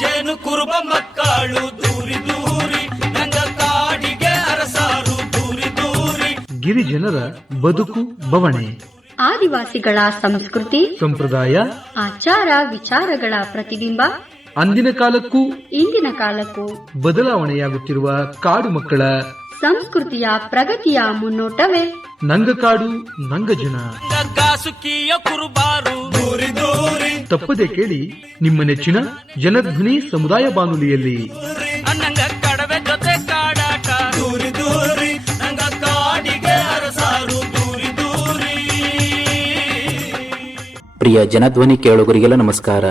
ಜೇನು ಕುರುಬ ಮಕ್ಕಳು ದೂರಿ ದೂರಿ ನಂಗ ಕಾಡಿಗೆ ಅರಸಾರು ದೂರಿ ದೂರಿ. ಗಿರಿಜನರ ಬದುಕು ಬವಣೆ. ಆದಿವಾಸಿಗಳ ಸಂಸ್ಕೃತಿ ಸಂಪ್ರದಾಯ ಆಚಾರ ವಿಚಾರಗಳ ಪ್ರತಿಬಿಂಬ. ಅಂದಿನ ಕಾಲಕ್ಕೂ ಇಂದಿನ ಕಾಲಕ್ಕೂ ಬದಲಾವಣೆಯಾಗುತ್ತಿರುವ ಕಾಡು ಮಕ್ಕಳ ಸಂಸ್ಕೃತಿಯ ಪ್ರಗತಿಯ ಮುನ್ನೋಟವೇ. ನಂಗಕಾಡು ನಂಗಜನ ನಂಗ ಕಾಸುಕಿಯ ಕುರುಬಾರು ದೂರಿ ದೂರಿ ತಪ್ಪದೆ ಕೇಳಿ ನಿಮ್ಮ ನೆಚ್ಚಿನ ಜನಧ್ವನಿ ಸಮುದಾಯ ಬಾನುಲಿಯಲ್ಲಿ. ನಂಗ ಕಡವೆ ಜೊತೆ ಕಾಡಾಟ ದೂರಿ ದೂರಿ ನಂಗ ಕಾಡಿಗೆ ಅರಸಾರು ದೂರಿ ದೂರಿ ಪ್ರಿಯ ಜನಧ್ವನಿ ಕೇಳುಗರಿಗೆಲ್ಲ ನಮಸ್ಕಾರ.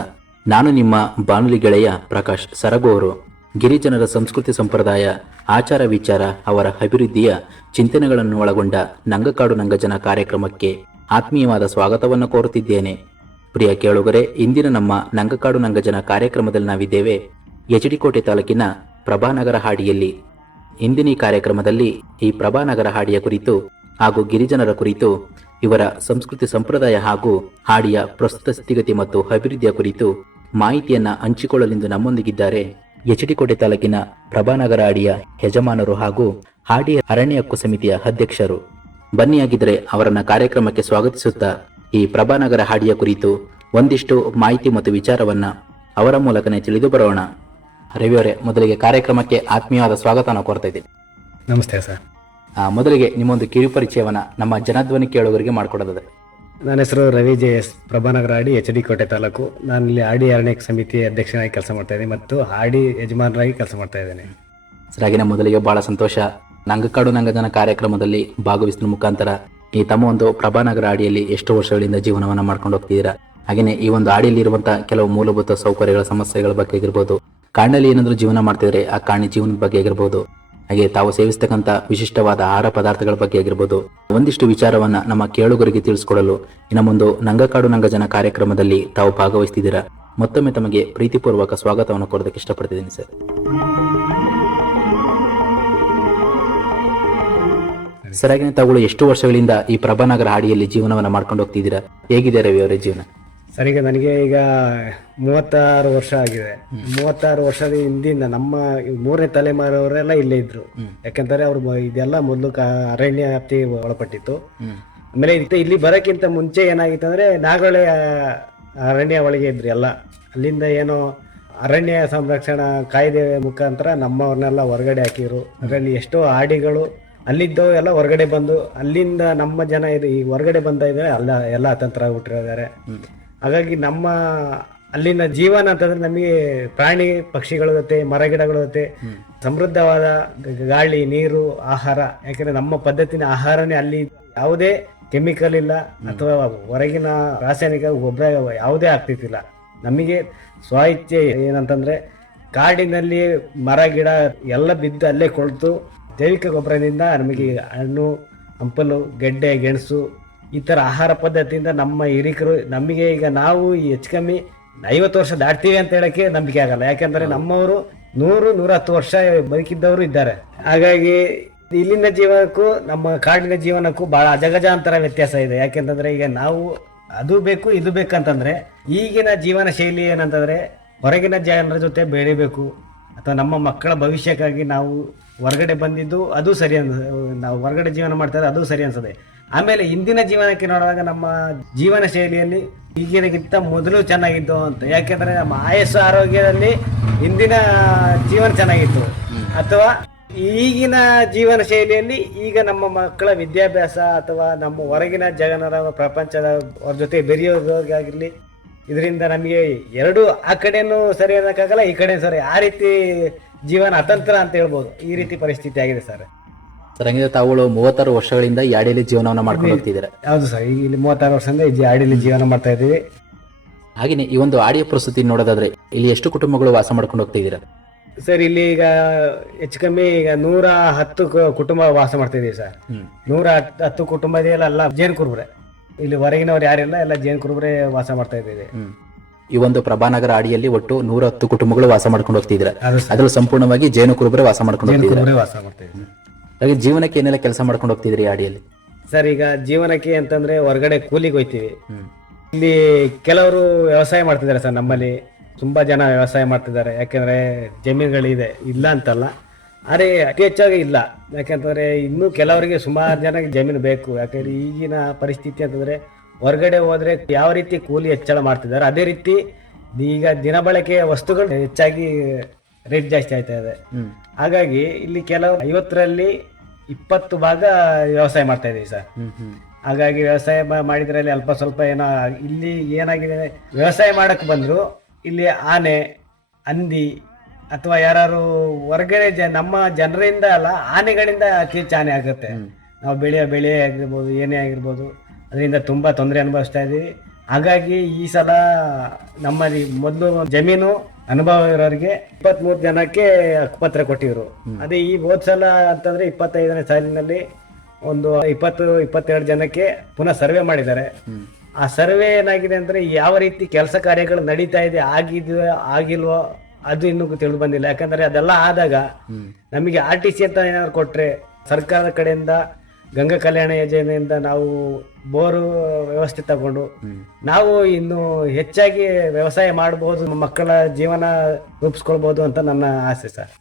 ನಾನು ನಿಮ್ಮ ಬಾನುಲಿ ಗೆಳೆಯ ಪ್ರಕಾಶ್ ಸರಗೋರು. ಅವರು ಗಿರಿಜನರ ಸಂಸ್ಕೃತಿ ಸಂಪ್ರದಾಯ, ಆಚಾರ ವಿಚಾರ, ಅವರ ಅಭಿವೃದ್ಧಿಯ ಚಿಂತನೆಗಳನ್ನು ಒಳಗೊಂಡ ನಂಗಕಾಡು ನಂಗಜನ ಕಾರ್ಯಕ್ರಮಕ್ಕೆ ಆತ್ಮೀಯವಾದ ಸ್ವಾಗತವನ್ನು ಕೋರುತ್ತಿದ್ದೇನೆ. ಪ್ರಿಯ ಕೇಳುಗರೆ, ಇಂದಿನ ನಮ್ಮ ನಂಗಕಾಡು ನಂಗಜನ ಕಾರ್ಯಕ್ರಮದಲ್ಲಿ ನಾವಿದ್ದೇವೆ ಯಜಡಿಕೋಟೆ ತಾಲೂಕಿನ ಪ್ರಭಾನಗರ ಹಾಡಿಯಲ್ಲಿ. ಇಂದಿನ ಈ ಕಾರ್ಯಕ್ರಮದಲ್ಲಿ ಈ ಪ್ರಭಾನಗರ ಹಾಡಿಯ ಕುರಿತು ಹಾಗೂ ಗಿರಿಜನರ ಕುರಿತು, ಇವರ ಸಂಸ್ಕೃತಿ ಸಂಪ್ರದಾಯ ಹಾಗೂ ಹಾಡಿಯ ಪ್ರಸ್ತುತ ಸ್ಥಿತಿಗತಿ ಮತ್ತು ಅಭಿವೃದ್ಧಿಯ ಕುರಿತು ಮಾಹಿತಿಯನ್ನು ಹಂಚಿಕೊಳ್ಳಲೆಂದು ನಮ್ಮೊಂದಿಗಿದ್ದಾರೆ ಎಚ್ ಡಿ ಕೋಟೆ ತಾಲೂಕಿನ ಪ್ರಭಾನಗರ ಅಡಿಯ ಯಜಮಾನರು ಹಾಗೂ ಹಾಡಿ ಅರಣ್ಯ ಹಕ್ಕು ಸಮಿತಿಯ ಅಧ್ಯಕ್ಷರು. ಬನ್ನಿಯಾಗಿದ್ದರೆ ಅವರನ್ನ ಕಾರ್ಯಕ್ರಮಕ್ಕೆ ಸ್ವಾಗತಿಸುತ್ತಾ ಈ ಪ್ರಭಾನಗರ ಹಾಡಿಯ ಕುರಿತು ಒಂದಿಷ್ಟು ಮಾಹಿತಿ ಮತ್ತು ವಿಚಾರವನ್ನ ಅವರ ಮೂಲಕನೇ ತಿಳಿದು ಬರೋಣ. ರವಿ ಅವರೇ ಮೊದಲಿಗೆ ಕಾರ್ಯಕ್ರಮಕ್ಕೆ ಆತ್ಮೀಯವಾದ ಸ್ವಾಗತನ ಕೋರ್ತಾ ಇದ್ದೀನಿ. ನಮಸ್ತೆ ಸರ್. ಆ, ಮೊದಲಿಗೆ ನಿಮ್ಮೊಂದು ಕಿರು ಪರಿಚಯವನ್ನ ನಮ್ಮ ಜನಧ್ವನಿ ಕೇಳುವವರಿಗೆ ಮಾಡಿಕೊಡೋದಾದ್ರೆ ನನ್ನ ಹೆಸರು ರವಿ ಜೆ ಎಸ್ ಪ್ರಭಾನಗರ ಆಡಿ ಎಚ್ ಡಿ ಕೋಟೆ ತಾಲೂಕು. ನಾನು ಇಲ್ಲಿ ಆಡಿ ಅರಣ್ಯ ಸಮಿತಿ ಅಧ್ಯಕ್ಷನಾಗಿ ಕೆಲಸ ಮಾಡ್ತಾ ಇದ್ದೀನಿ ಮತ್ತು ಆಡಿ ಯಜಮಾನರಾಗಿ ಕೆಲಸ ಮಾಡ್ತಾ ಇದ್ದೇನೆ. ಹಾಗೆಯೇ ಮೊದಲಿಗೆ ಬಹಳ ಸಂತೋಷ. ನಂಗಕಾಡು ನಂಗಜನ ಕಾರ್ಯಕ್ರಮದಲ್ಲಿ ಭಾಗವಹಿಸಿದ ಮುಖಾಂತರ ಈ ತಮ್ಮ ಒಂದು ಪ್ರಭಾನಗರ ಆಡಿಯಲ್ಲಿ ಎಷ್ಟು ವರ್ಷಗಳಿಂದ ಜೀವನವನ್ನು ಮಾಡ್ಕೊಂಡು ಹೋಗ್ತಿದ್ದೀರಾ. ಹಾಗೆಯೇ ಈ ಒಂದು ಆಡಿಯಲ್ಲಿ ಇರುವಂತಹ ಕೆಲವು ಮೂಲಭೂತ ಸೌಕರ್ಯಗಳ ಸಮಸ್ಯೆಗಳ ಬಗ್ಗೆ ಆಗಿರ್ಬೋದು, ಕಾಡಿನಲ್ಲಿ ಏನಾದರೂ ಜೀವನ ಮಾಡ್ತಿದ್ರೆ ಆ ಕಾಣಿ ಜೀವನದ ಬಗ್ಗೆ ಆಗಿರ್ಬೋದು ಹಾಗೆ ತಾವು ಸೇವಿಸ್ತಕ್ಕಂಥ ವಿಶಿಷ್ಟವಾದ ಆಹಾರ ಪದಾರ್ಥಗಳ ಬಗ್ಗೆ ಆಗಿರ್ಬೋದು, ಒಂದಿಷ್ಟು ವಿಚಾರವನ್ನ ನಮ್ಮ ಕೇಳುಗರಿಗೆ ತಿಳಿಸ್ಕೊಡಲು ಇನ್ನು ಮುಂದೆ ನಂಗಕಾಡು ನಂಗಜನ ಕಾರ್ಯಕ್ರಮದಲ್ಲಿ ತಾವು ಭಾಗವಹಿಸ್ತಿದ್ದೀರಾ? ಮತ್ತೊಮ್ಮೆ ತಮಗೆ ಪ್ರೀತಿಪೂರ್ವಕ ಸ್ವಾಗತವನ್ನು ಕೊಡೋದಕ್ಕೆ ಇಷ್ಟಪಡ್ತಿದ್ದೀನಿ ಸರ್. ಸರ್ ಹಾಗೆ ತಾವುಗಳು ಎಷ್ಟು ವರ್ಷಗಳಿಂದ ಈ ಪ್ರಭಾನಗರ ಹಾಡಿಯಲ್ಲಿ ಜೀವನವನ್ನ ಮಾಡ್ಕೊಂಡು ಹೋಗ್ತಿದ್ದೀರಾ? ಹೇಗಿದೆ ರವಿ ಅವರ ಜೀವನ? ಸರ್ ಈಗ ನನಗೆ ಈಗ ಮೂವತ್ತಾರು ವರ್ಷ ಆಗಿದೆ. ಮೂವತ್ತಾರು ವರ್ಷದ ಹಿಂದಿನ ನಮ್ಮ ಮೂರನೇ ತಲೆಮಾರವರೆಲ್ಲ ಇಲ್ಲೇ ಇದ್ರು. ಯಾಕಂತಾರೆ ಅವ್ರು ಇದೆಲ್ಲ ಮೊದಲು ಅರಣ್ಯ ವ್ಯಾಪ್ತಿ ಒಳಪಟ್ಟಿತ್ತು. ಆಮೇಲೆ ಇಲ್ಲಿ ಬರೋಕ್ಕಿಂತ ಮುಂಚೆ ಏನಾಗಿತ್ತು ಅಂದ್ರೆ ನಾಗರಳೆ ಅರಣ್ಯ ಒಳಗೆ ಇದ್ರು ಎಲ್ಲ. ಅಲ್ಲಿಂದ ಏನೋ ಅರಣ್ಯ ಸಂರಕ್ಷಣಾ ಕಾಯ್ದೆ ಮುಖಾಂತರ ನಮ್ಮವ್ರನ್ನೆಲ್ಲ ಹೊರಗಡೆ ಹಾಕಿದ್ರು. ಅದರಲ್ಲಿ ಎಷ್ಟೋ ಆಡಿಗಳು ಅಲ್ಲಿದ್ದವು ಎಲ್ಲ ಹೊರಗಡೆ ಬಂದು ಅಲ್ಲಿಂದ ನಮ್ಮ ಜನ ಇದು ಈ ಹೊರಗಡೆ ಬಂದ ಇದ್ದಾರೆ ಅಲ್ಲ ಎಲ್ಲ ಅತಂತ್ರ ಆಗ್ಬಿಟ್ಟಿದ್ದಾರೆ ಹಾಗಾಗಿ ನಮ್ಮ ಅಲ್ಲಿನ ಜೀವನ ಅಂತಂದ್ರೆ ನಮಗೆ ಪ್ರಾಣಿ ಪಕ್ಷಿಗಳ ಜೊತೆ ಮರಗಿಡಗಳ ಜೊತೆ ಸಮೃದ್ಧವಾದ ಗಾಳಿ ನೀರು ಆಹಾರ. ಯಾಕಂದ್ರೆ ನಮ್ಮ ಪದ್ಧತಿನ ಆಹಾರನೇ ಅಲ್ಲಿ ಯಾವುದೇ ಕೆಮಿಕಲ್ ಇಲ್ಲ ಅಥವಾ ಹೊರಗಿನ ರಾಸಾಯನಿಕ ಗೊಬ್ಬರ ಯಾವುದೇ ಆಗ್ತಿತ್ತಿಲ್ಲ ನಮಗೆ ಸ್ವ ಇಚ್ಛೆ ಏನಂತಂದ್ರೆ ಕಾಡಿನಲ್ಲಿ ಮರ ಗಿಡ ಎಲ್ಲ ಬಿದ್ದು ಅಲ್ಲೇ ಕೊಳ್ತು ಜೈವಿಕ ಗೊಬ್ಬರದಿಂದ ನಮಗೆ ಹಣ್ಣು ಹಂಪಲು ಗೆಡ್ಡೆ ಗೆಣಸು ಈ ಥರ ಆಹಾರ ಪದ್ಧತಿಯಿಂದ ನಮ್ಮ ಹಿರಿಕರು ನಮಗೆ ಈಗ ನಾವು ಹೆಚ್ಚು ಕಮ್ಮಿ ಐವತ್ತು ವರ್ಷ ದಾಟ್ತೀವಿ ಅಂತ ಹೇಳಕ್ಕೆ ನಂಬಿಕೆ ಆಗಲ್ಲ. ಯಾಕಂದ್ರೆ ನಮ್ಮವರು ನೂರು ನೂರ ಹತ್ತು ವರ್ಷ ಬದುಕಿದ್ದವರು ಇದ್ದಾರೆ. ಹಾಗಾಗಿ ಇಲ್ಲಿನ ಜೀವನಕ್ಕೂ ನಮ್ಮ ಕಾಡಿನ ಜೀವನಕ್ಕೂ ಬಹಳ ಅಜಗಜಾಂತರ ವ್ಯತ್ಯಾಸ ಇದೆ. ಯಾಕೆಂತಂದ್ರೆ ಈಗ ನಾವು ಅದು ಬೇಕು ಇದು ಬೇಕಂತಂದ್ರೆ ಈಗಿನ ಜೀವನ ಶೈಲಿ ಏನಂತಂದ್ರೆ ಹೊರಗಿನ ಜನರ ಜೊತೆ ಬೆಳಿಬೇಕು. ಅಥವಾ ನಮ್ಮ ಮಕ್ಕಳ ಭವಿಷ್ಯಕ್ಕಾಗಿ ನಾವು ಹೊರಗಡೆ ಬಂದಿದ್ದು ಅದು ಸರಿ ಅನ್ಸ ನಾವು ಹೊರಗಡೆ ಜೀವನ ಮಾಡ್ತಾ ಇದ್ರೆ ಅದು ಸರಿ ಅನ್ಸದೆ. ಆಮೇಲೆ ಇಂದಿನ ಜೀವನಕ್ಕೆ ನೋಡುವಾಗ ನಮ್ಮ ಜೀವನ ಶೈಲಿಯಲ್ಲಿ ಈಗಿನಗಿಂತ ಮೊದಲು ಚೆನ್ನಾಗಿತ್ತು ಅಂತ. ಯಾಕೆಂದ್ರೆ ನಮ್ಮ ಆಯಸ್ಸು ಆರೋಗ್ಯದಲ್ಲಿ ಇಂದಿನ ಜೀವನ ಚೆನ್ನಾಗಿತ್ತು. ಅಥವಾ ಈಗಿನ ಜೀವನ ಶೈಲಿಯಲ್ಲಿ ಈಗ ನಮ್ಮ ಮಕ್ಕಳ ವಿದ್ಯಾಭ್ಯಾಸ ಅಥವಾ ನಮ್ಮ ಹೊರಗಿನ ಜಗನರ ಪ್ರಪಂಚದ ಅವ್ರ ಜೊತೆ ಬೆರೆಯೋದಾಗಿರ್ಲಿ, ಇದರಿಂದ ನಮಗೆ ಎರಡು ಆ ಕಡೆನೂ ಸರಿ ಅನ್ನೋಕ್ಕಾಗಲ್ಲ, ಈ ಕಡೆ ಸರಿ. ಆ ರೀತಿ ಜೀವನ ಅತಂತ್ರ ಅಂತ ಹೇಳ್ಬೋದು. ಈ ರೀತಿ ಪರಿಸ್ಥಿತಿ ಆಗಿದೆ ಸರ್. ಸರ್ ಹಂಗಿದ್ರೆ ತಾವುಗಳು ಮೂವತ್ತಾರು ವರ್ಷಗಳಿಂದ ಈ ಆಡಿಯಲ್ಲಿ ಜೀವನವನ್ನ ಮಾಡ್ಕೊಂಡು ಹೋಗ್ತಿದ್ದೀರಾ. ಹೌದು ಸರ್ ಈಗ ಇಲ್ಲಿ ಮೂವತ್ತಾರು ವರ್ಷದಿಂದ ಈ ಆಡಿಲಿ ಜೀವನ ಮಾಡ್ತಾ ಇದ್ದೀವಿ. ಹಾಗೆಯೇ ಈ ಒಂದು ಆಡಿಯೋ ಪ್ರಸ್ತುತಿ ನೋಡೋದಾದ್ರೆ ಇಲ್ಲಿ ಎಷ್ಟು ಕುಟುಂಬಗಳು ವಾಸ ಮಾಡ್ಕೊಂಡು ಹೋಗ್ತಿದ್ದೀರಾ? ಸರ್ ಇಲ್ಲಿ ಈಗ ಹೆಚ್ಚು ಕಮ್ಮಿ ಈಗ ನೂರ ಹತ್ತು ಕು- ಕುಟುಂಬ ವಾಸ ಮಾಡ್ತಾ ಇದೀವಿ ಸರ್. ನೂರ ಹತ್ತು ಹತ್ತು ಕುಟುಂಬ ಇದೆಯಲ್ಲ ಎಲ್ಲ ಜೇನು ಕುರುಬ್ರೆ. ಇಲ್ಲಿ ಹೊರಗಿನವ್ರು ಯಾರಿಲ್ಲ ಎಲ್ಲ ಜೇನು ಕುರುಬ್ರೆ ವಾಸ ಮಾಡ್ತಾ ಇದ್ದೀವಿ. ಈ ಒಂದು ಪ್ರಭಾನಗರ ಆಡಿಯಲ್ಲಿ ಒಟ್ಟು ನೂರ ಹತ್ತು ಕುಟುಂಬಗಳು ವಾಸ ಮಾಡ್ಕೊಂಡು ಹೋಗ್ತಿದ್ದೀರಾ? ಅದು ಸರ್. ಅದ್ರಲ್ಲಿ ಸಂಪೂರ್ಣವಾಗಿ ಜೇನು ಕುರುಬರೇ ವಾಸ ಮಾಡ್ಕೊಂಡು ಹೋಗ್ತಿದ್ರೆ ಹೋಗ್ತಿದ್ದೀರಾ? ಕುರುಬ್ರೆ ವಾಸ ಮಾಡ್ತಾ ಇದ್ದೀವಿ. ಹಾಗೆ ಜೀವನಕ್ಕೆ ಏನೆಲ್ಲ ಕೆಲಸ ಮಾಡ್ಕೊಂಡು ಹೋಗ್ತಿದ್ರಿ ಅಡಿಯಲ್ಲಿ ಸರ್ ಈಗ ಜೀವನಕ್ಕೆ ಅಂತಂದ್ರೆ ಹೊರಗಡೆ ಕೂಲಿಗೆ ಹೋಯ್ತೀವಿ. ಇಲ್ಲಿ ಕೆಲವರು ವ್ಯವಸಾಯ ಮಾಡ್ತಿದ್ದಾರೆ ಸರ್ ನಮ್ಮಲ್ಲಿ. ತುಂಬಾ ಜನ ವ್ಯವಸಾಯ ಮಾಡ್ತಿದ್ದಾರೆ. ಯಾಕಂದ್ರೆ ಜಮೀನುಗಳಿದೆ. ಇಲ್ಲ ಅಂತಲ್ಲ. ಆದರೆ ಅತಿ ಹೆಚ್ಚಾಗಿ ಇಲ್ಲ. ಯಾಕಂತಂದ್ರೆ ಇನ್ನೂ ಕೆಲವರಿಗೆ ಸುಮಾರು ಜನಕ್ಕೆ ಜಮೀನು ಬೇಕು. ಯಾಕಂದ್ರೆ ಈಗಿನ ಪರಿಸ್ಥಿತಿ ಅಂತಂದ್ರೆ ಹೊರಗಡೆ ಹೋದ್ರೆ ಯಾವ ರೀತಿ ಕೂಲಿ ಹೆಚ್ಚಳ ಮಾಡ್ತಿದ್ದಾರೆ ಅದೇ ರೀತಿ ಈಗ ದಿನಬಳಕೆಯ ವಸ್ತುಗಳು ಹೆಚ್ಚಾಗಿ ರೇಟ್ ಜಾಸ್ತಿ ಆಯ್ತಾ ಇದೆ. ಹಾಗಾಗಿ ಇಲ್ಲಿ ಕೆಲವು ಐವತ್ತರಲ್ಲಿ ಇಪ್ಪತ್ತು ಭಾಗ ವ್ಯವಸಾಯ ಮಾಡ್ತಾ ಇದೀವಿ ಸರ್. ಹಾಗಾಗಿ ವ್ಯವಸಾಯ ಮಾಡಿದ್ರಲ್ಲಿ ಅಲ್ಪ ಸ್ವಲ್ಪ ಏನೋ ಇಲ್ಲಿ ಏನಾಗಿದೆ ವ್ಯವಸಾಯ ಮಾಡಕ್ಕೆ ಬಂದ್ರು ಇಲ್ಲಿ ಆನೆ ಹಂದಿ ಅಥವಾ ಯಾರು ಹೊರಗಡೆ ಜ ನಮ್ಮ ಜನರಿಂದ ಅಲ್ಲ ಆನೆಗಳಿಂದ ಅತಿ ಹೆಚ್ಚು ಆನೆ ಆಗುತ್ತೆ. ನಾವು ಬೆಳೆಯೋ ಬೆಳೆ ಆಗಿರ್ಬೋದು ಏನೇ ಆಗಿರ್ಬೋದು ಅದರಿಂದ ತುಂಬ ತೊಂದರೆ ಅನುಭವಿಸ್ತಾ ಇದೀವಿ ಹಾಗಾಗಿ ಈ ಸಲ ನಮ್ಮಲ್ಲಿ ಮೊದಲು ಜಮೀನು ಅನುಭವ ಇರೋರಿಗೆ ಇಪ್ಪತ್ಮೂರು ಜನಕ್ಕೆ ಹಕ್ಕುಪತ್ರ ಕೊಟ್ಟಿದ್ರು. ಅದೇ ಈ ಹೋದ್ ಸಲ ಅಂತಂದ್ರೆ ಇಪ್ಪತ್ತೈದನೇ ಸಾಲಿನಲ್ಲಿ ಒಂದು ಇಪ್ಪತ್ತು ಇಪ್ಪತ್ತೆರಡು ಜನಕ್ಕೆ ಪುನಃ ಸರ್ವೆ ಮಾಡಿದ್ದಾರೆ. ಆ ಸರ್ವೆ ಏನಾಗಿದೆ ಅಂದ್ರೆ ಯಾವ ರೀತಿ ಕೆಲಸ ಕಾರ್ಯಗಳು ನಡೀತಾ ಇದೆ ಆಗಿದೆಯೋ ಆಗಿಲ್ವೋ ಅದು ಇನ್ನೂ ತಿಳಿದು ಬಂದಿಲ್ಲ. ಯಾಕಂದ್ರೆ ಅದೆಲ್ಲ ಆದಾಗ ನಮಗೆ ಆರ್ ಟಿ ಸಿ ಅಂತ ಏನಾದ್ರು ಕೊಟ್ರೆ ಸರ್ಕಾರದ ಕಡೆಯಿಂದ ಗಂಗಾ ಕಲ್ಯಾಣ ಯೋಜನೆಯಿಂದ ನಾವು ಬೋರು ವ್ಯವಸ್ಥೆ ತಗೊಂಡು ನಾವು ಇನ್ನು ಹೆಚ್ಚಾಗಿ ವ್ಯವಸಾಯ ಮಾಡಬಹುದು ಮಕ್ಕಳ ಜೀವನ ರೂಪಿಸ್ಕೊಳ್ಬಹುದು ಅಂತ ನನ್ನ ಆಸೆ ಸರ್.